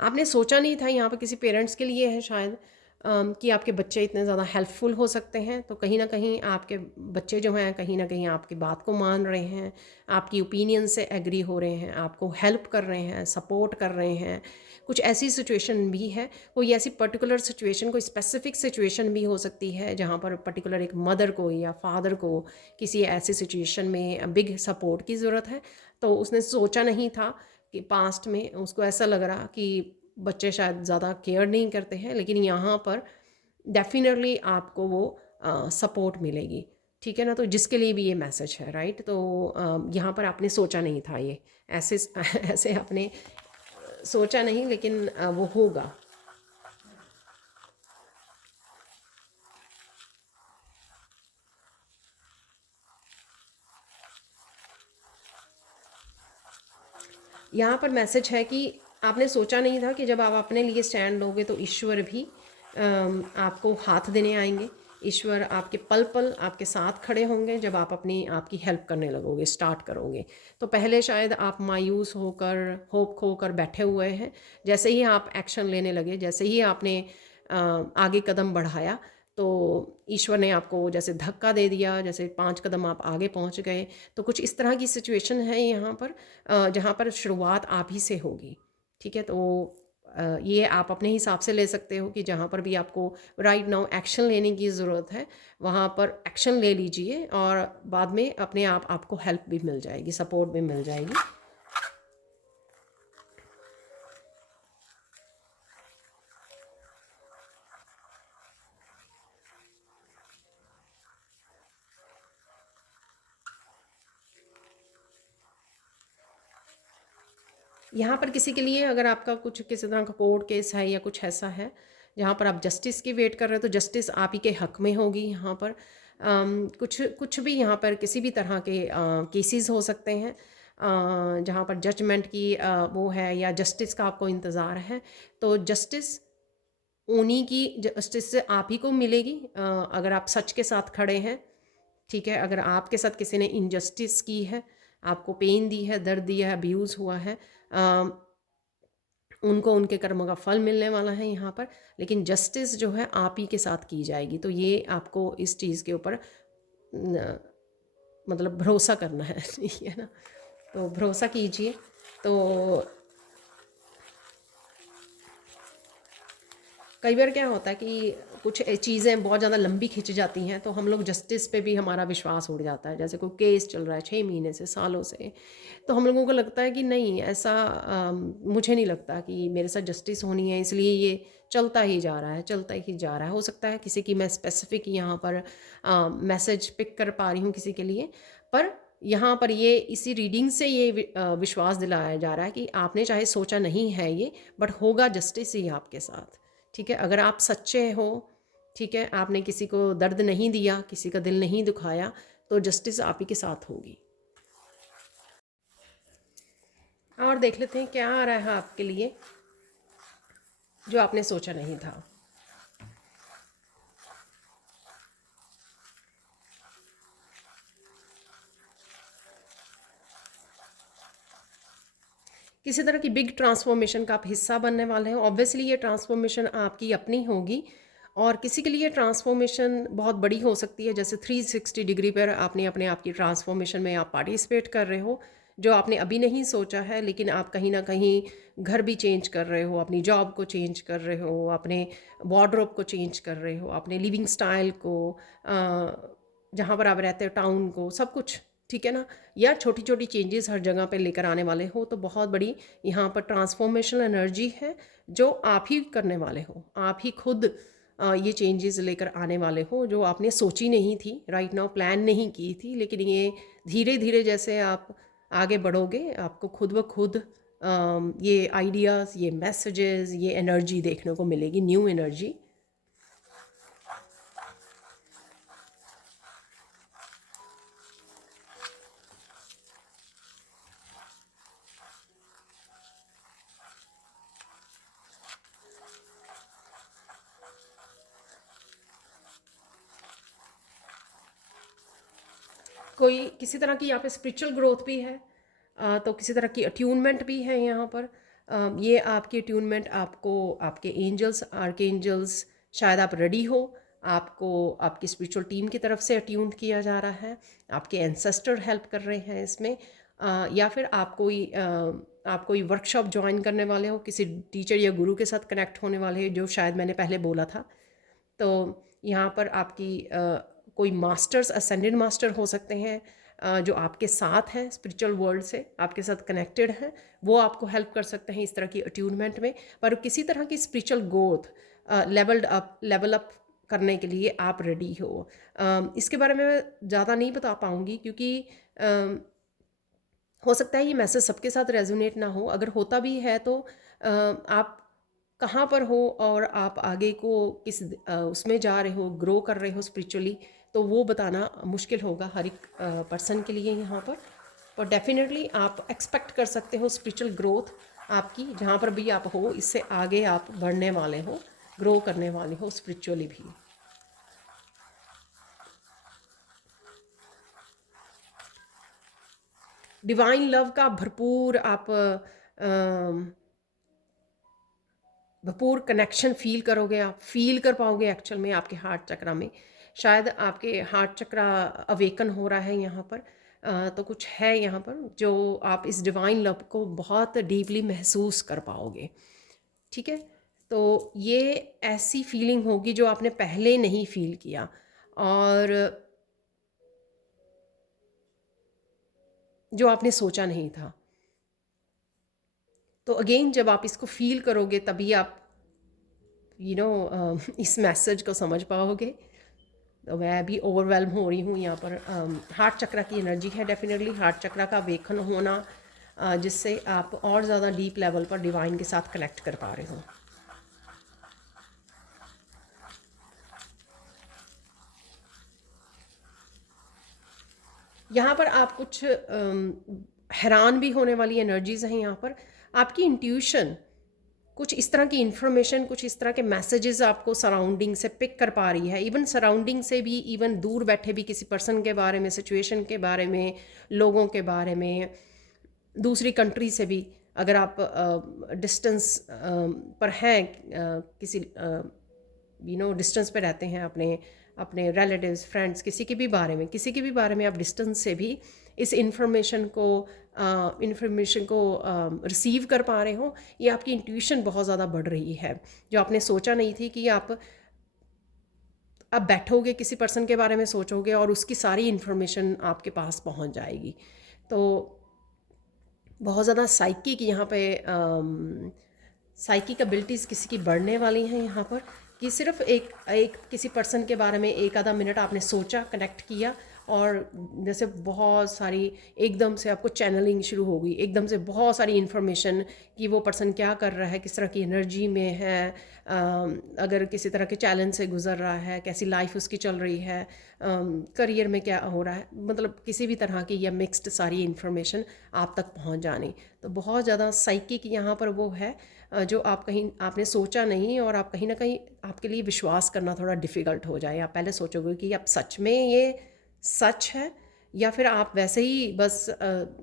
आपने सोचा नहीं था, यहाँ पर किसी पेरेंट्स के लिए है शायद, कि आपके बच्चे इतने ज़्यादा हेल्पफुल हो सकते हैं। तो कहीं ना कहीं आपके बच्चे जो हैं कहीं ना कहीं आपकी बात को मान रहे हैं, आपकी ओपिनियन से एग्री हो रहे हैं, आपको हेल्प कर रहे हैं, सपोर्ट कर रहे हैं। कुछ ऐसी सिचुएशन भी है, कोई ऐसी पर्टिकुलर सिचुएशन, कोई स्पेसिफिक सिचुएशन भी हो सकती है जहाँ पर पर्टिकुलर एक मदर को या फादर को किसी ऐसी सिचुएशन में बिग सपोर्ट की ज़रूरत है। तो उसने सोचा नहीं था कि पास्ट में उसको ऐसा लग रहा कि बच्चे शायद ज़्यादा केयर नहीं करते हैं, लेकिन यहाँ पर डेफिनेटली आपको वो सपोर्ट मिलेगी, ठीक है ना। तो जिसके लिए भी ये मैसेज है, राइट। तो यहाँ पर आपने सोचा नहीं था ये ऐसे ऐसे आपने सोचा नहीं, लेकिन वो होगा। यहाँ पर मैसेज है कि आपने सोचा नहीं था कि जब आप अपने लिए स्टैंड लोगे तो ईश्वर भी आपको हाथ देने आएंगे। ईश्वर आपके पल पल आपके साथ खड़े होंगे जब आप अपनी आपकी हेल्प करने लगोगे, स्टार्ट करोगे। तो पहले शायद आप मायूस होकर, होप खोकर बैठे हुए हैं। जैसे ही आप एक्शन लेने लगे, जैसे ही आपने आगे कदम बढ़ाया, तो ईश्वर ने आपको जैसे धक्का दे दिया, जैसे 5 कदम आप आगे पहुंच गए। तो कुछ इस तरह की सिचुएशन है यहाँ पर, जहाँ पर शुरुआत आप ही से होगी, ठीक है। तो ये आप अपने हिसाब से ले सकते हो कि जहाँ पर भी आपको राइट नाउ एक्शन लेने की ज़रूरत है, वहाँ पर एक्शन ले लीजिए, और बाद में अपने आप आपको हेल्प भी मिल जाएगी, सपोर्ट भी मिल जाएगी। यहाँ पर किसी के लिए अगर आपका कुछ किसी तरह का कोर्ट केस है या कुछ ऐसा है जहाँ पर आप जस्टिस की वेट कर रहे हो, तो जस्टिस आप ही के हक में होगी। यहाँ पर कुछ कुछ भी यहाँ पर किसी भी तरह के केसेस हो सकते हैं, जहाँ पर जजमेंट की वो है या जस्टिस का आपको इंतज़ार है। तो जस्टिस उन्हीं की जस्टिस से आप ही को मिलेगी, अगर आप सच के साथ खड़े हैं, ठीक है। अगर आपके साथ किसी ने इनजस्टिस की है, आपको पेन दी है, दर्द दिया है, अब्यूज़ हुआ है, उनको उनके कर्मों का फल मिलने वाला है यहाँ पर। लेकिन जस्टिस जो है आप ही के साथ की जाएगी। तो ये आपको इस चीज़ के ऊपर मतलब भरोसा करना है ठीक है ना। तो भरोसा कीजिए। तो कई बार क्या होता है कि कुछ चीज़ें बहुत ज़्यादा लंबी खिंच जाती हैं, तो हम लोग जस्टिस पे भी हमारा विश्वास उड़ जाता है। जैसे कोई केस चल रहा है 6 महीने से, सालों से, तो हम लोगों को लगता है कि नहीं ऐसा, मुझे नहीं लगता कि मेरे साथ जस्टिस होनी है, इसलिए ये चलता ही जा रहा है, चलता ही जा रहा है। हो सकता है किसी की मैं स्पेसिफिक यहाँ पर मैसेज पिक कर पा रही हूँ किसी के लिए, पर यहाँ पर ये इसी रीडिंग से ये विश्वास दिलाया जा रहा है कि आपने चाहे सोचा नहीं है ये, बट होगा जस्टिस ही आपके साथ, ठीक है। अगर आप सच्चे हो, ठीक है, आपने किसी को दर्द नहीं दिया, किसी का दिल नहीं दुखाया, तो जस्टिस आप ही के साथ होगी। और देख लेते हैं क्या आ रहा है आपके लिए जो आपने सोचा नहीं था। किसी तरह की बिग ट्रांसफॉर्मेशन का आप हिस्सा बनने वाले हैं। ऑब्वियसली ये ट्रांसफॉर्मेशन आपकी अपनी होगी, और किसी के लिए ट्रांसफॉर्मेशन बहुत बड़ी हो सकती है। जैसे 360 डिग्री पर आपने अपने आप की ट्रांसफॉर्मेशन में आप पार्टिसिपेट कर रहे हो, जो आपने अभी नहीं सोचा है, लेकिन आप कहीं ना कहीं घर भी चेंज कर रहे हो, अपनी जॉब को चेंज कर रहे हो, अपने वार्डरोब को चेंज कर रहे हो, अपने लिविंग स्टाइल को, जहाँ पर आप रहते हो टाउन को, सब कुछ, ठीक है ना। या छोटी छोटी चेंजेस हर जगह पे लेकर आने वाले हो, तो बहुत बड़ी यहाँ पर ट्रांसफॉर्मेशनल एनर्जी है जो आप ही करने वाले हो। आप ही खुद ये चेंजेस लेकर आने वाले हो जो आपने सोची नहीं थी, राइट नाउ प्लान नहीं की थी, लेकिन ये धीरे धीरे जैसे आप आगे बढ़ोगे आपको खुद ब खुद ये आइडियाज़, ये मैसेजेस, ये एनर्जी देखने को मिलेगी, न्यू एनर्जी। कोई किसी तरह की यहाँ पे स्पिरिचुअल ग्रोथ भी है, तो किसी तरह की अट्यूनमेंट भी है यहाँ पर। ये आपकी अट्यूनमेंट आपको आपके एंजल्स, आर्कएंजल्स, शायद आप रेडी हो, आपको आपकी स्पिरिचुअल टीम की तरफ से अट्यून्ड किया जा रहा है, आपके एंसेस्टर हेल्प कर रहे हैं इसमें, या फिर आप कोई वर्कशॉप ज्वाइन करने वाले हो, किसी टीचर या गुरु के साथ कनेक्ट होने वाले हैं, जो शायद मैंने पहले बोला था। तो यहाँ पर आपकी कोई मास्टर्स, असेंडेड मास्टर हो सकते हैं, जो आपके साथ हैं, स्पिरिचुअल वर्ल्ड से आपके साथ कनेक्टेड हैं, वो आपको हेल्प कर सकते हैं इस तरह की अट्यूनमेंट में। पर किसी तरह की स्पिरिचुअल ग्रोथ, लेवल अप करने के लिए आप रेडी हो। इसके बारे में मैं ज़्यादा नहीं बता पाऊँगी, क्योंकि हो सकता है ये मैसेज सबके साथ रेजोनेट ना हो। अगर होता भी है तो आप कहाँ पर हो और आप आगे को किस उसमें जा रहे हो, ग्रो कर रहे हो स्पिरिचुअली, तो वो बताना मुश्किल होगा हर एक पर्सन के लिए यहाँ पर डेफिनेटली आप एक्सपेक्ट कर सकते हो स्पिरिचुअल ग्रोथ आपकी, जहाँ पर भी आप हो, इससे आगे आप बढ़ने वाले हो, ग्रो करने वाले हो स्पिरिचुअली भी। डिवाइन लव का भरपूर कनेक्शन फील करोगे, आप फील कर पाओगे एक्चुअल में आपके हार्ट चक्रा में। शायद आपके हार्ट चक्रा अवेकन हो रहा है यहाँ पर, तो कुछ है यहाँ पर जो आप इस डिवाइन लव को बहुत डीपली महसूस कर पाओगे, ठीक है। तो ये ऐसी फीलिंग होगी जो आपने पहले नहीं फील किया, और जो आपने सोचा नहीं था। तो अगेन जब आप इसको फील करोगे तभी आप इस मैसेज को समझ पाओगे। तो मैं भी ओवरवेलम हो रही हूँ यहाँ पर। हार्ट चक्रा की एनर्जी है डेफिनेटली, हार्ट चक्रा का वेखन होना, जिससे आप और ज़्यादा डीप लेवल पर डिवाइन के साथ कनेक्ट कर पा रहे हो। यहाँ पर आप कुछ हैरान भी होने वाली एनर्जीज हैं यहाँ पर। आपकी इंट्यूशन कुछ इस तरह की इन्फॉर्मेशन, कुछ इस तरह के मैसेजेस आपको सराउंडिंग से पिक कर पा रही है, इवन सराउंडिंग से भी, इवन दूर बैठे भी किसी पर्सन के बारे में, सिचुएशन के बारे में, लोगों के बारे में, दूसरी कंट्री से भी, अगर आप डिस्टेंस पर हैं, किसी डिस्टेंस पे रहते हैं अपने अपने रिलेटिव्स, फ्रेंड्स, किसी के भी बारे में आप डिस्टेंस से भी इस इंफॉर्मेशन को रिसीव कर पा रहे हो। ये आपकी इंट्यूशन बहुत ज़्यादा बढ़ रही है, जो आपने सोचा नहीं थी कि आप बैठोगे, किसी पर्सन के बारे में सोचोगे और उसकी सारी इन्फॉर्मेशन आपके पास पहुंच जाएगी। तो बहुत ज़्यादा साइकिक यहाँ पे साइकिक एबिलिटीज़ किसी की बढ़ने वाली हैं यहाँ पर, कि सिर्फ एक किसी पर्सन के बारे में एक आधा मिनट आपने सोचा, कनेक्ट किया, और जैसे बहुत सारी एकदम से आपको चैनलिंग शुरू हो गई, एकदम से बहुत सारी इन्फॉर्मेशन कि वो पर्सन क्या कर रहा है, किस तरह की एनर्जी में है, अगर किसी तरह के चैलेंज से गुजर रहा है, कैसी लाइफ उसकी चल रही है, करियर में क्या हो रहा है, मतलब किसी भी तरह की या मिक्स्ड सारी इन्फॉर्मेशन आप तक पहुंच जानी। तो बहुत ज़्यादा साइकिक यहाँ पर वो है जो आपने सोचा नहीं, और आप कहीं ना कहीं आपके लिए विश्वास करना थोड़ा डिफ़िकल्ट हो जाए। आप पहले सोचोगे कि आप सच में ये सच है, या फिर आप वैसे ही बस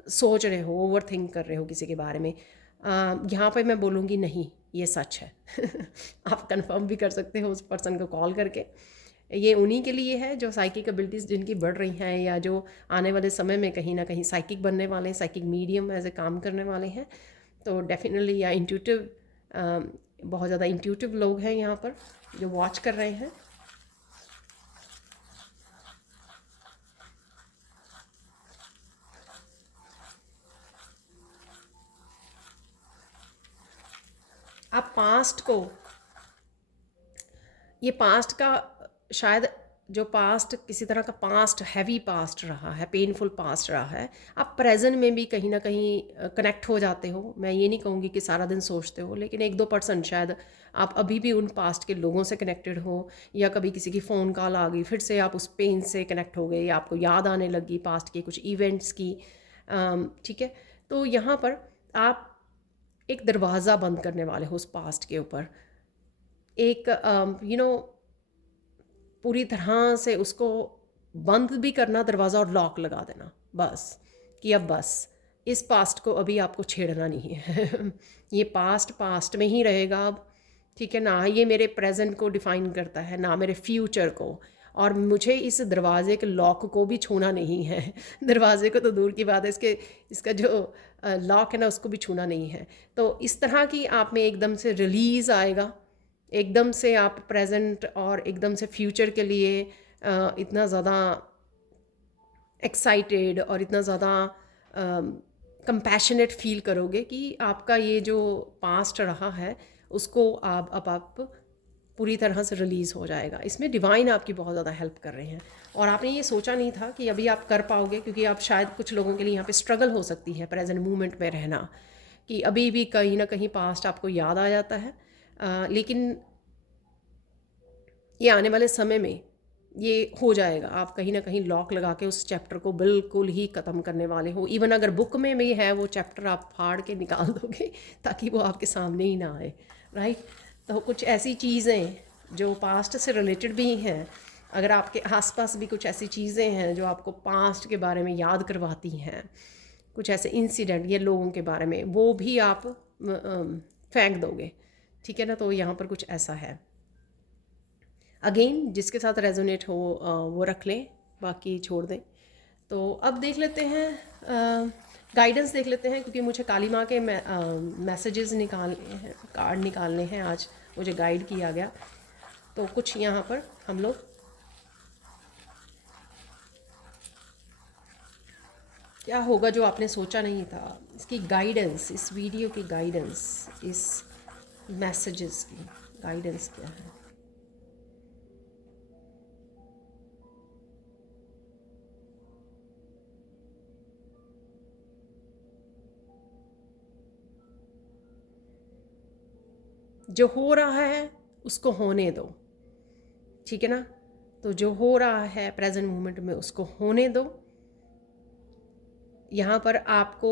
सोच रहे हो, ओवर थिंक कर रहे हो किसी के बारे में। यहाँ पे मैं बोलूँगी नहीं, ये सच है। आप कंफर्म भी कर सकते हो उस पर्सन को कॉल करके। ये उन्हीं के लिए है जो साइकिक एबिलिटीज़ जिनकी बढ़ रही हैं, या जो आने वाले समय में कहीं ना कहीं साइकिक बनने वाले हैं, साइकिक मीडियम एज ए काम करने वाले हैं। तो डेफिनेटली या इंट्यूटिव, बहुत ज़्यादा इंट्यूटिव लोग हैं यहाँ पर जो वॉच कर रहे हैं। आप पास्ट को, ये पास्ट का शायद जो पास्ट किसी तरह का पास्ट हैवी पास्ट रहा है, पेनफुल पास्ट रहा है, आप प्रेजेंट में भी कहीं ना कहीं कनेक्ट हो जाते हो। मैं ये नहीं कहूँगी कि सारा दिन सोचते हो, लेकिन 1-2% शायद आप अभी भी उन पास्ट के लोगों से कनेक्टेड हो, या कभी किसी की फ़ोन कॉल आ गई, फिर से आप उस पेन से कनेक्ट हो गए, या आपको याद आने लगी पास्ट के कुछ इवेंट्स की। ठीक है, तो यहाँ पर आप एक दरवाज़ा बंद करने वाले हो उस पास्ट के ऊपर, एक पूरी तरह से उसको बंद भी करना दरवाज़ा और लॉक लगा देना, बस कि अब बस इस पास्ट को अभी आपको छेड़ना नहीं है। ये पास्ट पास्ट में ही रहेगा अब, ठीक है ना। ये मेरे प्रेजेंट को डिफ़ाइन करता है, ना मेरे फ्यूचर को, और मुझे इस दरवाज़े के लॉक को भी छूना नहीं है। दरवाज़े को तो दूर की बात है, इसका जो लॉक है ना उसको भी छूना नहीं है। तो इस तरह की आप में एकदम से रिलीज़ आएगा, एकदम से आप प्रेजेंट और एकदम से फ्यूचर के लिए इतना ज़्यादा एक्साइटेड और इतना ज़्यादा कंपैशनेट फील करोगे कि आपका ये जो पास्ट रहा है उसको आप पूरी तरह से रिलीज़ हो जाएगा। इसमें डिवाइन आपकी बहुत ज़्यादा हेल्प कर रहे हैं, और आपने ये सोचा नहीं था कि अभी आप कर पाओगे, क्योंकि आप शायद कुछ लोगों के लिए यहाँ पे स्ट्रगल हो सकती है प्रेजेंट मोमेंट में रहना, कि अभी भी कहीं ना कहीं पास्ट आपको याद आ जाता है। लेकिन ये आने वाले समय में ये हो जाएगा। आप कहीं ना कहीं लॉक लगा के उस चैप्टर को बिल्कुल ही ख़त्म करने वाले हो। इवन अगर बुक में भी है वो चैप्टर, आप फाड़ के निकाल दोगे ताकि वो आपके सामने ही ना आए, राइट। तो कुछ ऐसी चीज़ें जो पास्ट से रिलेटेड भी हैं, अगर आपके आसपास भी कुछ ऐसी चीज़ें हैं जो आपको पास्ट के बारे में याद करवाती हैं, कुछ ऐसे इंसिडेंट ये लोगों के बारे में, वो भी आप फेंक दोगे, ठीक है ना। तो यहाँ पर कुछ ऐसा है। अगेन जिसके साथ रेजोनेट हो वो रख लें, बाकी छोड़ दें। तो अब देख लेते हैं गाइडेंस देख लेते हैं, क्योंकि मुझे काली माँ के मैसेजेस निकालने हैं, कार्ड निकालने हैं। आज मुझे गाइड किया गया, तो कुछ यहाँ पर हम लोग क्या होगा जो आपने सोचा नहीं था, इसकी गाइडेंस, इस वीडियो की गाइडेंस, इस मैसेजेस की गाइडेंस क्या है। जो हो रहा है उसको होने दो, ठीक है ना। तो जो हो रहा है प्रेजेंट मोमेंट में उसको होने दो। यहाँ पर आपको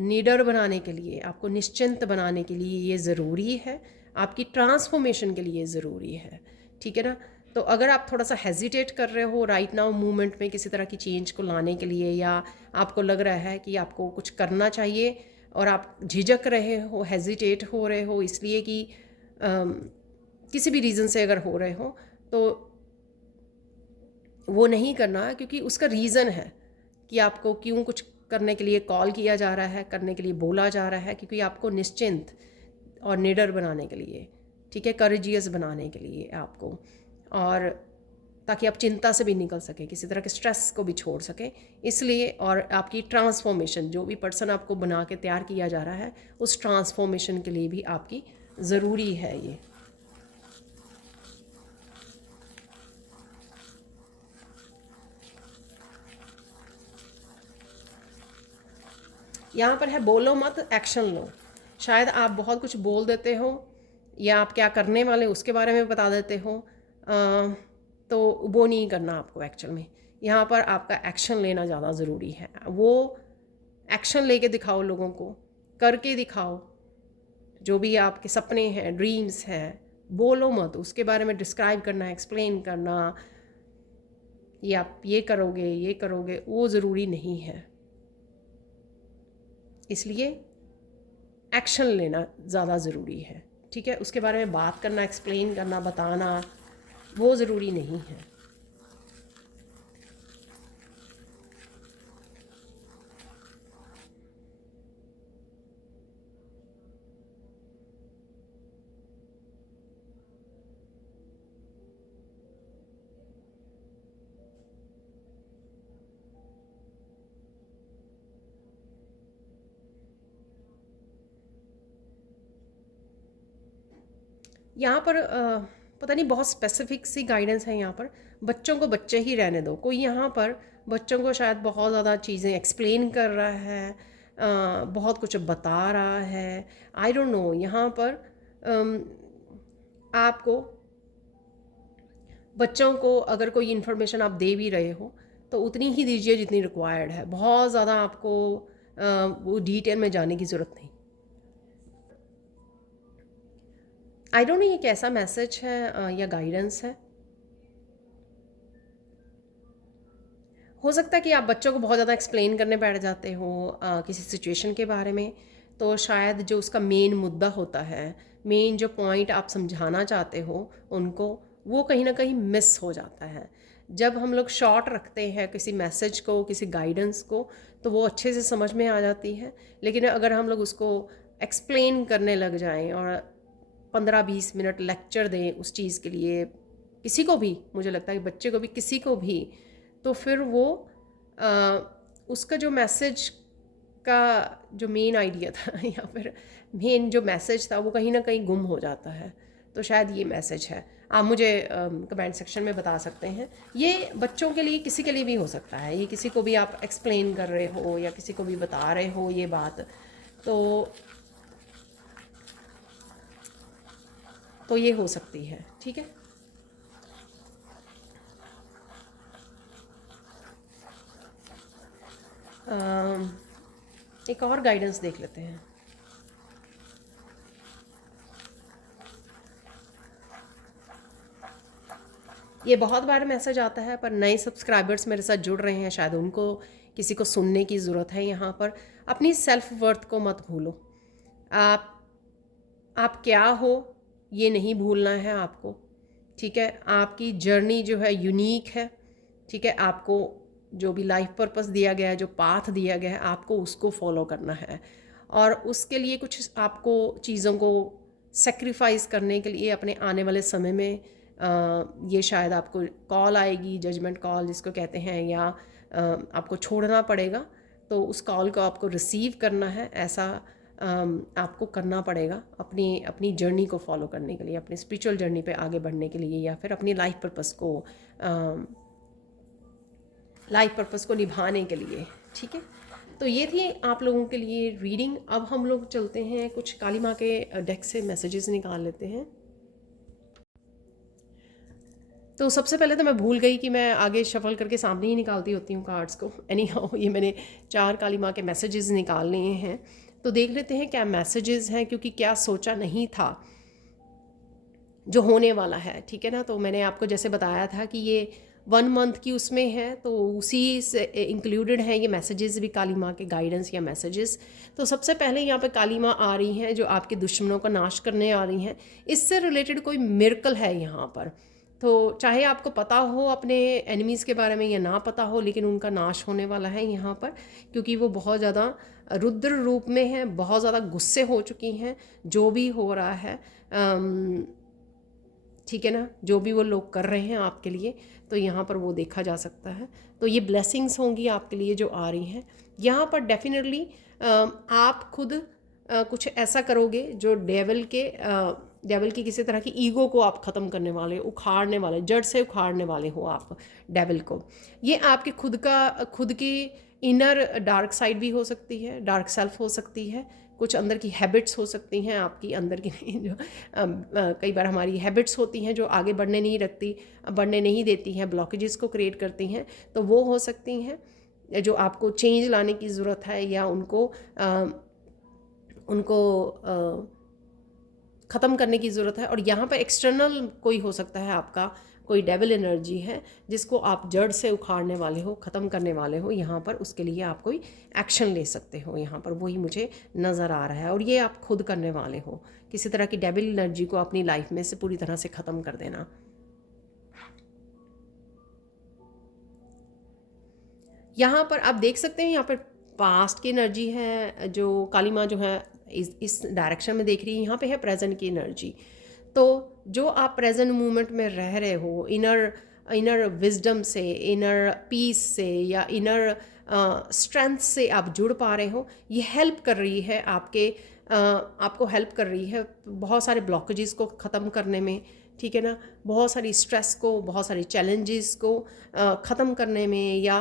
निडर बनाने के लिए, आपको निश्चिंत बनाने के लिए ये ज़रूरी है, आपकी ट्रांसफॉर्मेशन के लिए ज़रूरी है, ठीक है ना। तो अगर आप थोड़ा सा हेजिटेट कर रहे हो राइट नाउ मूवमेंट में किसी तरह की चेंज को लाने के लिए, या आपको लग रहा है कि आपको कुछ करना चाहिए और आप झिझक रहे हो, हेजिटेट हो रहे हो, इसलिए कि किसी भी रीज़न से अगर हो रहे हो, तो वो नहीं करना, क्योंकि उसका रीज़न है कि आपको क्यों कुछ करने के लिए कॉल किया जा रहा है, करने के लिए बोला जा रहा है, क्योंकि आपको निश्चिंत और निडर बनाने के लिए, ठीक है, करेजियस बनाने के लिए आपको, और ताकि आप चिंता से भी निकल सकें, किसी तरह के स्ट्रेस को भी छोड़ सकें, इसलिए। और आपकी ट्रांसफॉर्मेशन, जो भी पर्सन आपको बना के तैयार किया जा रहा है, उस ट्रांसफॉर्मेशन के लिए भी आपकी ज़रूरी है ये। यहाँ पर है बोलो मत, एक्शन लो। शायद आप बहुत कुछ बोल देते हो, या आप क्या करने वाले उसके बारे में बता देते हो, तो वो नहीं करना आपको एक्चुअल में। यहाँ पर आपका एक्शन लेना ज़्यादा ज़रूरी है। वो एक्शन लेके दिखाओ, लोगों को करके दिखाओ। जो भी आपके सपने हैं, ड्रीम्स हैं, बोलो मत, उसके बारे में डिस्क्राइब करना, एक्सप्लेन करना, ये आप ये करोगे, वो ज़रूरी नहीं है। इसलिए एक्शन लेना ज़्यादा ज़रूरी है, ठीक है। उसके बारे में बात करना, एक्सप्लेन करना, बताना, वो ज़रूरी नहीं है। यहाँ पर पता नहीं बहुत स्पेसिफिक सी गाइडेंस है यहाँ पर। बच्चों को बच्चे ही रहने दो। कोई यहाँ पर बच्चों को शायद बहुत ज़्यादा चीज़ें एक्सप्लेन कर रहा है, बहुत कुछ बता रहा है, आई डोंट नो। यहाँ पर आपको बच्चों को अगर कोई इन्फॉर्मेशन आप दे भी रहे हो तो उतनी ही दीजिए जितनी रिक्वायर्ड है। बहुत ज़्यादा आपको वो डिटेल में जाने की ज़रूरत नहीं। आई डोंट नो ये कैसा मैसेज है या गाइडेंस है। हो सकता है कि आप बच्चों को बहुत ज़्यादा एक्सप्लेन करने बैठ जाते हो किसी सिचुएशन के बारे में, तो शायद जो उसका मेन मुद्दा होता है, मेन जो पॉइंट आप समझाना चाहते हो उनको, वो कहीं ना कहीं मिस हो जाता है। जब हम लोग शॉर्ट रखते हैं किसी मैसेज को, किसी गाइडेंस को, तो वो अच्छे से समझ में आ जाती है। लेकिन अगर हम लोग उसको एक्सप्लेन करने लग जाएं और 15-20 मिनट लेक्चर दें उस चीज़ के लिए, किसी को भी, मुझे लगता है कि बच्चे को भी, किसी को भी, तो फिर वो उसका जो मैसेज का जो मेन आइडिया था या फिर मेन जो मैसेज था वो कहीं ना कहीं गुम हो जाता है। तो शायद ये मैसेज है। आप मुझे कमेंट सेक्शन में बता सकते हैं। ये बच्चों के लिए, किसी के लिए भी हो सकता है। ये किसी को भी आप एक्सप्लेन कर रहे हो या किसी को भी बता रहे हो ये बात, तो ये हो सकती है। ठीक है, एक और गाइडेंस देख लेते हैं। ये बहुत बार मैसेज आता है, पर नए सब्सक्राइबर्स मेरे साथ जुड़ रहे हैं, शायद उनको किसी को सुनने की ज़रूरत है। यहाँ पर अपनी सेल्फ वर्थ को मत भूलो। आप क्या हो ये नहीं भूलना है आपको। ठीक है, आपकी जर्नी जो है यूनिक है। ठीक है, आपको जो भी लाइफ पर्पस दिया गया है, जो पाथ दिया गया है, आपको उसको फॉलो करना है। और उसके लिए कुछ आपको चीज़ों को सेक्रीफाइस करने के लिए अपने आने वाले समय में ये शायद आपको कॉल आएगी, जजमेंट कॉल जिसको कहते हैं, या आपको छोड़ना पड़ेगा। तो उस कॉल को आपको रिसीव करना है, ऐसा आपको करना पड़ेगा अपनी जर्नी को फॉलो करने के लिए, अपनी स्पिरिचुअल जर्नी पे आगे बढ़ने के लिए, या फिर अपनी लाइफ पर्पस को निभाने के लिए। ठीक है, तो ये थी आप लोगों के लिए रीडिंग। अब हम लोग चलते हैं, कुछ काली माँ के डेक से मैसेजेस निकाल लेते हैं। तो सबसे पहले तो मैं भूल गई कि मैं आगे शफल करके सामने ही निकालती होती हूँ कार्ड्स को। एनीहाउ ये मैंने 4 काली माँ के मैसेजेस निकाल लिए हैं। तो देख लेते हैं क्या मैसेजेस हैं, क्योंकि क्या सोचा नहीं था जो होने वाला है। ठीक है ना, तो मैंने आपको जैसे बताया था कि ये 1 मंथ की उसमें है, तो उसी से इंक्लूडेड हैं ये मैसेजेस भी, काली माँ के गाइडेंस या मैसेजेस। तो सबसे पहले यहाँ पे काली माँ आ रही हैं जो आपके दुश्मनों का नाश करने आ रही हैं। इससे रिलेटेड कोई मिरेकल है यहाँ पर। तो चाहे आपको पता हो अपने एनिमीज़ के बारे में या ना पता हो, लेकिन उनका नाश होने वाला है यहाँ पर, क्योंकि वो बहुत ज़्यादा रुद्र रूप में हैं, बहुत ज़्यादा गुस्से हो चुकी हैं जो भी हो रहा है। ठीक है ना, जो भी वो लोग कर रहे हैं आपके लिए, तो यहाँ पर वो देखा जा सकता है। तो ये ब्लेसिंग्स होंगी आपके लिए जो आ रही हैं यहाँ पर। डेफिनेटली आप खुद कुछ ऐसा करोगे जो डेविल की किसी तरह की ईगो को आप ख़त्म करने वाले, उखाड़ने वाले, जड़ से उखाड़ने वाले हो आप डेविल को। ये आपके खुद की इनर डार्क साइड भी हो सकती है, डार्क सेल्फ हो सकती है, कुछ अंदर की हैबिट्स हो सकती हैं आपकी अंदर की जो कई बार हमारी हैबिट्स होती हैं जो आगे बढ़ने नहीं देती हैं, ब्लॉकेजेस को क्रिएट करती हैं, तो वो हो सकती हैं जो आपको चेंज लाने की ज़रूरत है, या उनको ख़त्म करने की ज़रूरत है। और यहाँ पर एक्सटर्नल कोई हो सकता है, आपका कोई डेविल एनर्जी है जिसको आप जड़ से उखाड़ने वाले हो, ख़त्म करने वाले हो। यहाँ पर उसके लिए आप कोई एक्शन ले सकते हो, यहाँ पर वही मुझे नज़र आ रहा है। और ये आप खुद करने वाले हो, किसी तरह की डेविल एनर्जी को अपनी लाइफ में से पूरी तरह से ख़त्म कर देना। यहाँ पर आप देख सकते हैं, यहाँ पर पास्ट की एनर्जी है जो काली माँ जो है इस डायरेक्शन में देख रही है। यहाँ पे है प्रेजेंट की एनर्जी। तो जो आप प्रेजेंट मोमेंट में रह रहे हो, इनर विजडम से, इनर पीस से, या इनर स्ट्रेंथ से आप जुड़ पा रहे हो, ये हेल्प कर रही है आपके आपको हेल्प कर रही है बहुत सारे ब्लॉकेजेस को ख़त्म करने में, ठीक है ना, बहुत सारी स्ट्रेस को, बहुत सारी चैलेंजेस को ख़त्म करने में, या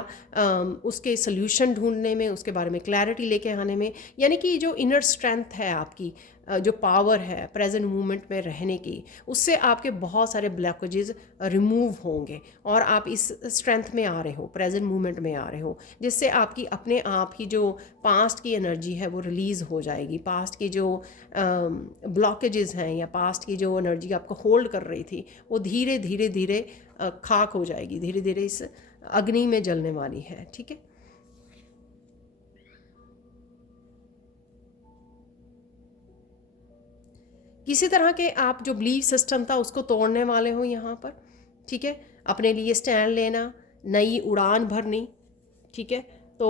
उसके सल्यूशन ढूंढने में, उसके बारे में क्लैरिटी लेके आने में। यानी कि जो इनर स्ट्रेंथ है आपकी, जो पावर है प्रेजेंट मोमेंट में रहने की, उससे आपके बहुत सारे ब्लॉकेजेस रिमूव होंगे और आप इस स्ट्रेंथ में आ रहे हो, प्रेजेंट मोमेंट में आ रहे हो, जिससे आपकी अपने आप ही जो पास्ट की एनर्जी है वो रिलीज़ हो जाएगी। पास्ट की जो ब्लॉकेजेस हैं या पास्ट की जो एनर्जी आपको होल्ड कर रही थी वो धीरे धीरे धीरे खाक हो जाएगी, धीरे धीरे इस अग्नि में जलने वाली है, ठीक है। किसी तरह के आप जो बिलीफ सिस्टम था उसको तोड़ने वाले हो यहाँ पर, ठीक है। अपने लिए स्टैंड लेना, नई उड़ान भरनी, ठीक है। तो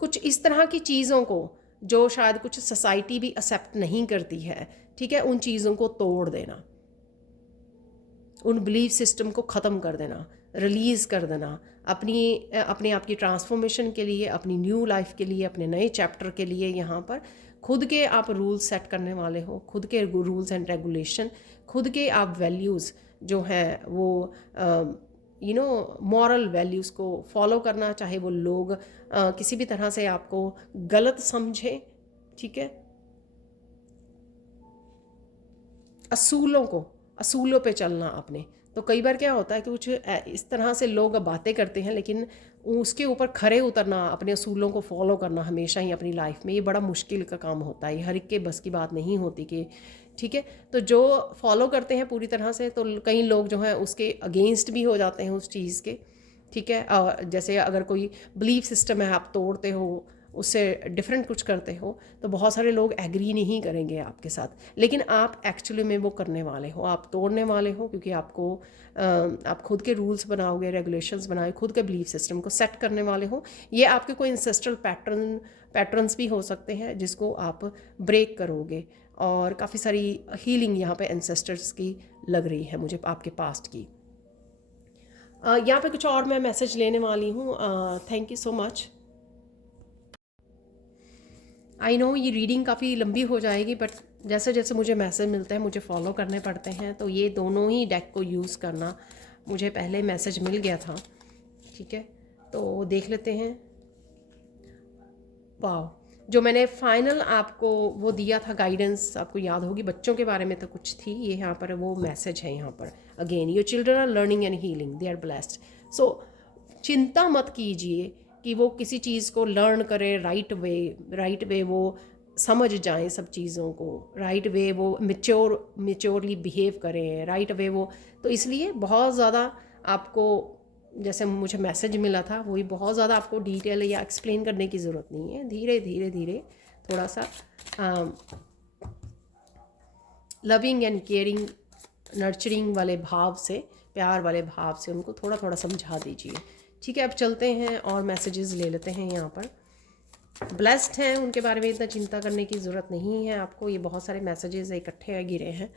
कुछ इस तरह की चीज़ों को जो शायद कुछ सोसाइटी भी एक्सेप्ट नहीं करती है, ठीक है, उन चीज़ों को तोड़ देना, उन बिलीफ सिस्टम को ख़त्म कर देना, रिलीज़ कर देना, अपने आप की ट्रांसफॉर्मेशन के लिए, अपनी न्यू लाइफ के लिए, अपने नए चैप्टर के लिए यहाँ पर खुद के आप रूल्स सेट करने वाले हो, खुद के रूल्स एंड रेगुलेशन, खुद के आप वैल्यूज़ जो हैं वो मॉरल वैल्यूज़ को फॉलो करना, चाहे वो लोग किसी भी तरह से आपको गलत समझें, ठीक है। असूलों पे चलना अपने। तो कई बार क्या होता है कि कुछ इस तरह से लोग बातें करते हैं, लेकिन उसके ऊपर खरे उतरना, अपने असूलों को फॉलो करना हमेशा ही अपनी लाइफ में, ये बड़ा मुश्किल का काम होता है। हर एक के बस की बात नहीं होती कि, ठीक है। तो जो फॉलो करते हैं पूरी तरह से, तो कई लोग जो हैं उसके अगेंस्ट भी हो जाते हैं उस चीज़ के, ठीक है। जैसे अगर कोई बिलीफ सिस्टम है आप तोड़ते हो, उससे डिफरेंट कुछ करते हो, तो बहुत सारे लोग एग्री नहीं करेंगे आपके साथ, लेकिन आप एक्चुअली में वो करने वाले हो, आप तोड़ने वाले हो, क्योंकि आप खुद के रूल्स बनाओगे, रेगुलेशंस बनाओगे, खुद के बिलीफ सिस्टम को सेट करने वाले हो। ये आपके कोई इंसेस्ट्रल पैटर्न्स भी हो सकते हैं जिसको आप ब्रेक करोगे, और काफ़ी सारी हीलिंग यहाँ पे एंसेस्टर्स की लग रही है मुझे, आपके पास्ट की। यहाँ पे कुछ और मैं मैसेज लेने वाली हूँ। Thank you so much. I know ये रीडिंग काफ़ी लंबी हो जाएगी, बट जैसे जैसे मुझे मैसेज मिलते हैं मुझे फॉलो करने पड़ते हैं, तो ये दोनों ही डेक को यूज़ करना, मुझे पहले मैसेज मिल गया था, ठीक है। तो देख लेते हैं। वाह, जो मैंने फाइनल आपको वो दिया था गाइडेंस, आपको याद होगी, बच्चों के बारे में तो कुछ थी, ये यहाँ पर वो मैसेज है यहाँ पर। Again, your children are learning and healing, they are blessed. So चिंता मत कीजिए कि वो किसी चीज़ को लर्न करें राइट वे वो समझ जाएं सब चीज़ों को, राइट वे वो मेच्योरली बिहेव करें, राइट वे वो। तो इसलिए बहुत ज़्यादा आपको, जैसे मुझे मैसेज मिला था, वही बहुत ज़्यादा आपको डिटेल या एक्सप्लेन करने की ज़रूरत नहीं है। धीरे धीरे धीरे थोड़ा सा लविंग एंड केयरिंग, नर्चरिंग वाले भाव से, प्यार वाले भाव से उनको थोड़ा थोड़ा समझा दीजिए, ठीक है। अब चलते हैं और मैसेजेस ले लेते हैं। यहाँ पर ब्लेस्ड हैं, उनके बारे में इतना चिंता करने की ज़रूरत नहीं है आपको। ये बहुत सारे मैसेजेस इकट्ठे गिरे हैं।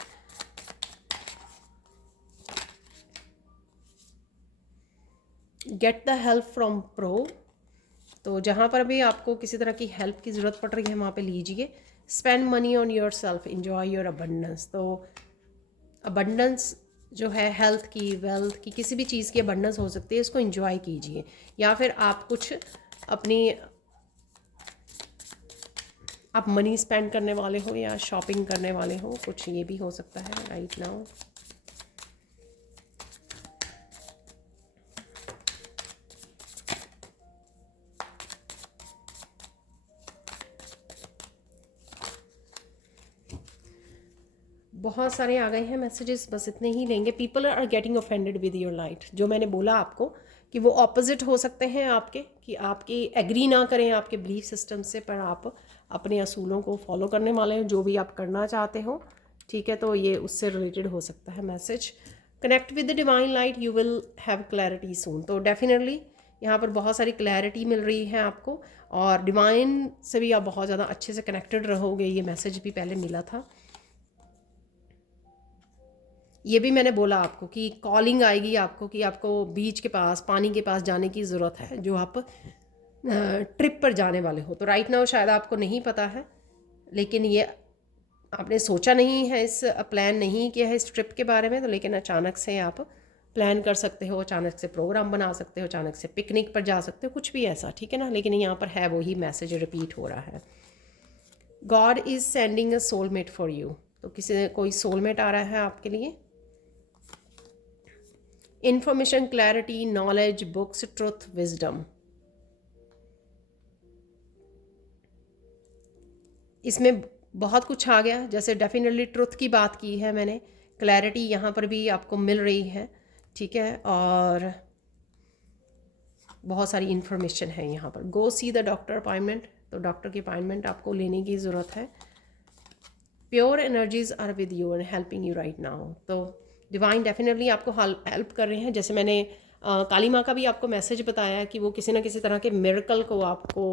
Get the help from pro, तो जहाँ पर भी आपको किसी तरह की हेल्प की ज़रूरत पड़ रही है वहाँ पे लीजिए। Spend money on your self, enjoy your abundance. तो अबंडेंस जो है हेल्थ की, वेल्थ की, किसी भी चीज़ की अबंडेंस हो सकती है, इसको इन्जॉय कीजिए। या फिर आप कुछ अपनी, आप मनी स्पेंड करने वाले हो या शॉपिंग करने वाले हो, कुछ ये भी हो सकता है राइट नाउ। बहुत सारे आ गए हैं मैसेजेस, बस इतने ही लेंगे। People are getting offended with your light, जो मैंने बोला आपको कि वो ऑपोजिट हो सकते हैं आपके, कि आपकी एग्री ना करें आपके बिलीफ सिस्टम से, पर आप अपने असूलों को फॉलो करने वाले हैं, जो भी आप करना चाहते हो, ठीक है। तो ये उससे रिलेटेड हो सकता है message. Connect with the divine light, you will have clarity soon. तो डेफिनेटली यहाँ पर बहुत सारी क्लैरिटी मिल रही है आपको, और डिवाइन से भी आप बहुत ज़्यादा अच्छे से कनेक्टेड रहोगे, ये मैसेज भी पहले मिला था। ये भी मैंने बोला आपको कि कॉलिंग आएगी आपको, कि आपको बीच के पास, पानी के पास जाने की ज़रूरत है, जो आप ट्रिप पर जाने वाले हो। तो राइट नाउ शायद आपको नहीं पता है, लेकिन ये आपने सोचा नहीं है, इस प्लान नहीं किया है इस ट्रिप के बारे में, तो लेकिन अचानक से आप प्लान कर सकते हो, अचानक से प्रोग्राम बना सकते हो, अचानक से पिकनिक पर जा सकते हो, कुछ भी ऐसा, ठीक है ना। लेकिन यहाँ पर है वही मैसेज रिपीट हो रहा है, God is sending a soulmate for you. तो किसी कोई सोलमेट आ रहा है आपके लिए। Information, clarity, knowledge, books, truth, wisdom. इसमें बहुत कुछ आ गया, जैसे डेफिनेटली ट्रुथ की बात की है मैंने, क्लैरिटी यहाँ पर भी आपको मिल रही है, ठीक है, और बहुत सारी इन्फॉर्मेशन है यहाँ पर। Go see the doctor appointment, तो डॉक्टर की अपॉइंटमेंट आपको लेने की ज़रूरत है। Pure energies are with you and helping you right now. तो डिवाइन डेफिनेटली आपको हेल्प कर रहे हैं। जैसे मैंने काली माँ का भी आपको मैसेज बताया कि वो किसी ना किसी तरह के मिरेकल को आपको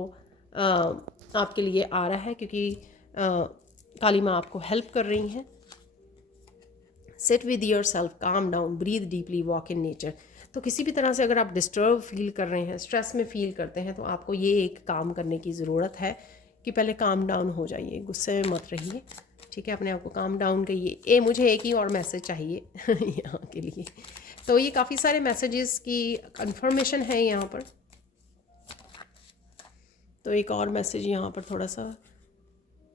आपके लिए आ रहा है, क्योंकि काली माँ आपको हेल्प कर रही हैं। Sit with yourself, calm down, breathe deeply, walk in nature. तो किसी भी तरह से अगर आप डिस्टर्ब फील कर रहे हैं, स्ट्रेस में फील करते हैं, तो आपको ये एक काम करने की ज़रूरत है कि पहले काम डाउन हो जाइए, गुस्से में मत रहिए, ठीक है, अपने आप को काम डाउन करिए। मुझे एक ही और मैसेज चाहिए यहाँ के लिए। तो ये काफ़ी सारे मैसेजेस की कंफर्मेशन है यहाँ पर। तो एक और मैसेज यहाँ पर थोड़ा सा,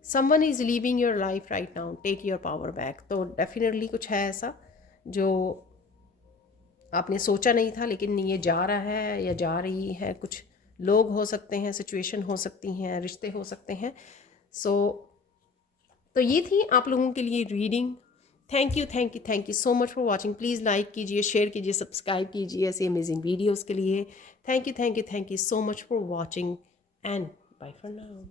someone is leaving your life right now, take your power back. तो डेफिनेटली कुछ है ऐसा जो आपने सोचा नहीं था, लेकिन ये जा रहा है या जा रही है। कुछ लोग हो सकते हैं, सिचुएशन हो सकती हैं, रिश्ते हो सकते हैं। तो ये थी आप लोगों के लिए reading. Thank you, thank you, thank you so much for watching. Please like कीजिए, शेयर कीजिए, सब्सक्राइब कीजिए ऐसी अमेजिंग वीडियोज़ के लिए। Thank you, thank you, thank you so much for watching and bye for now.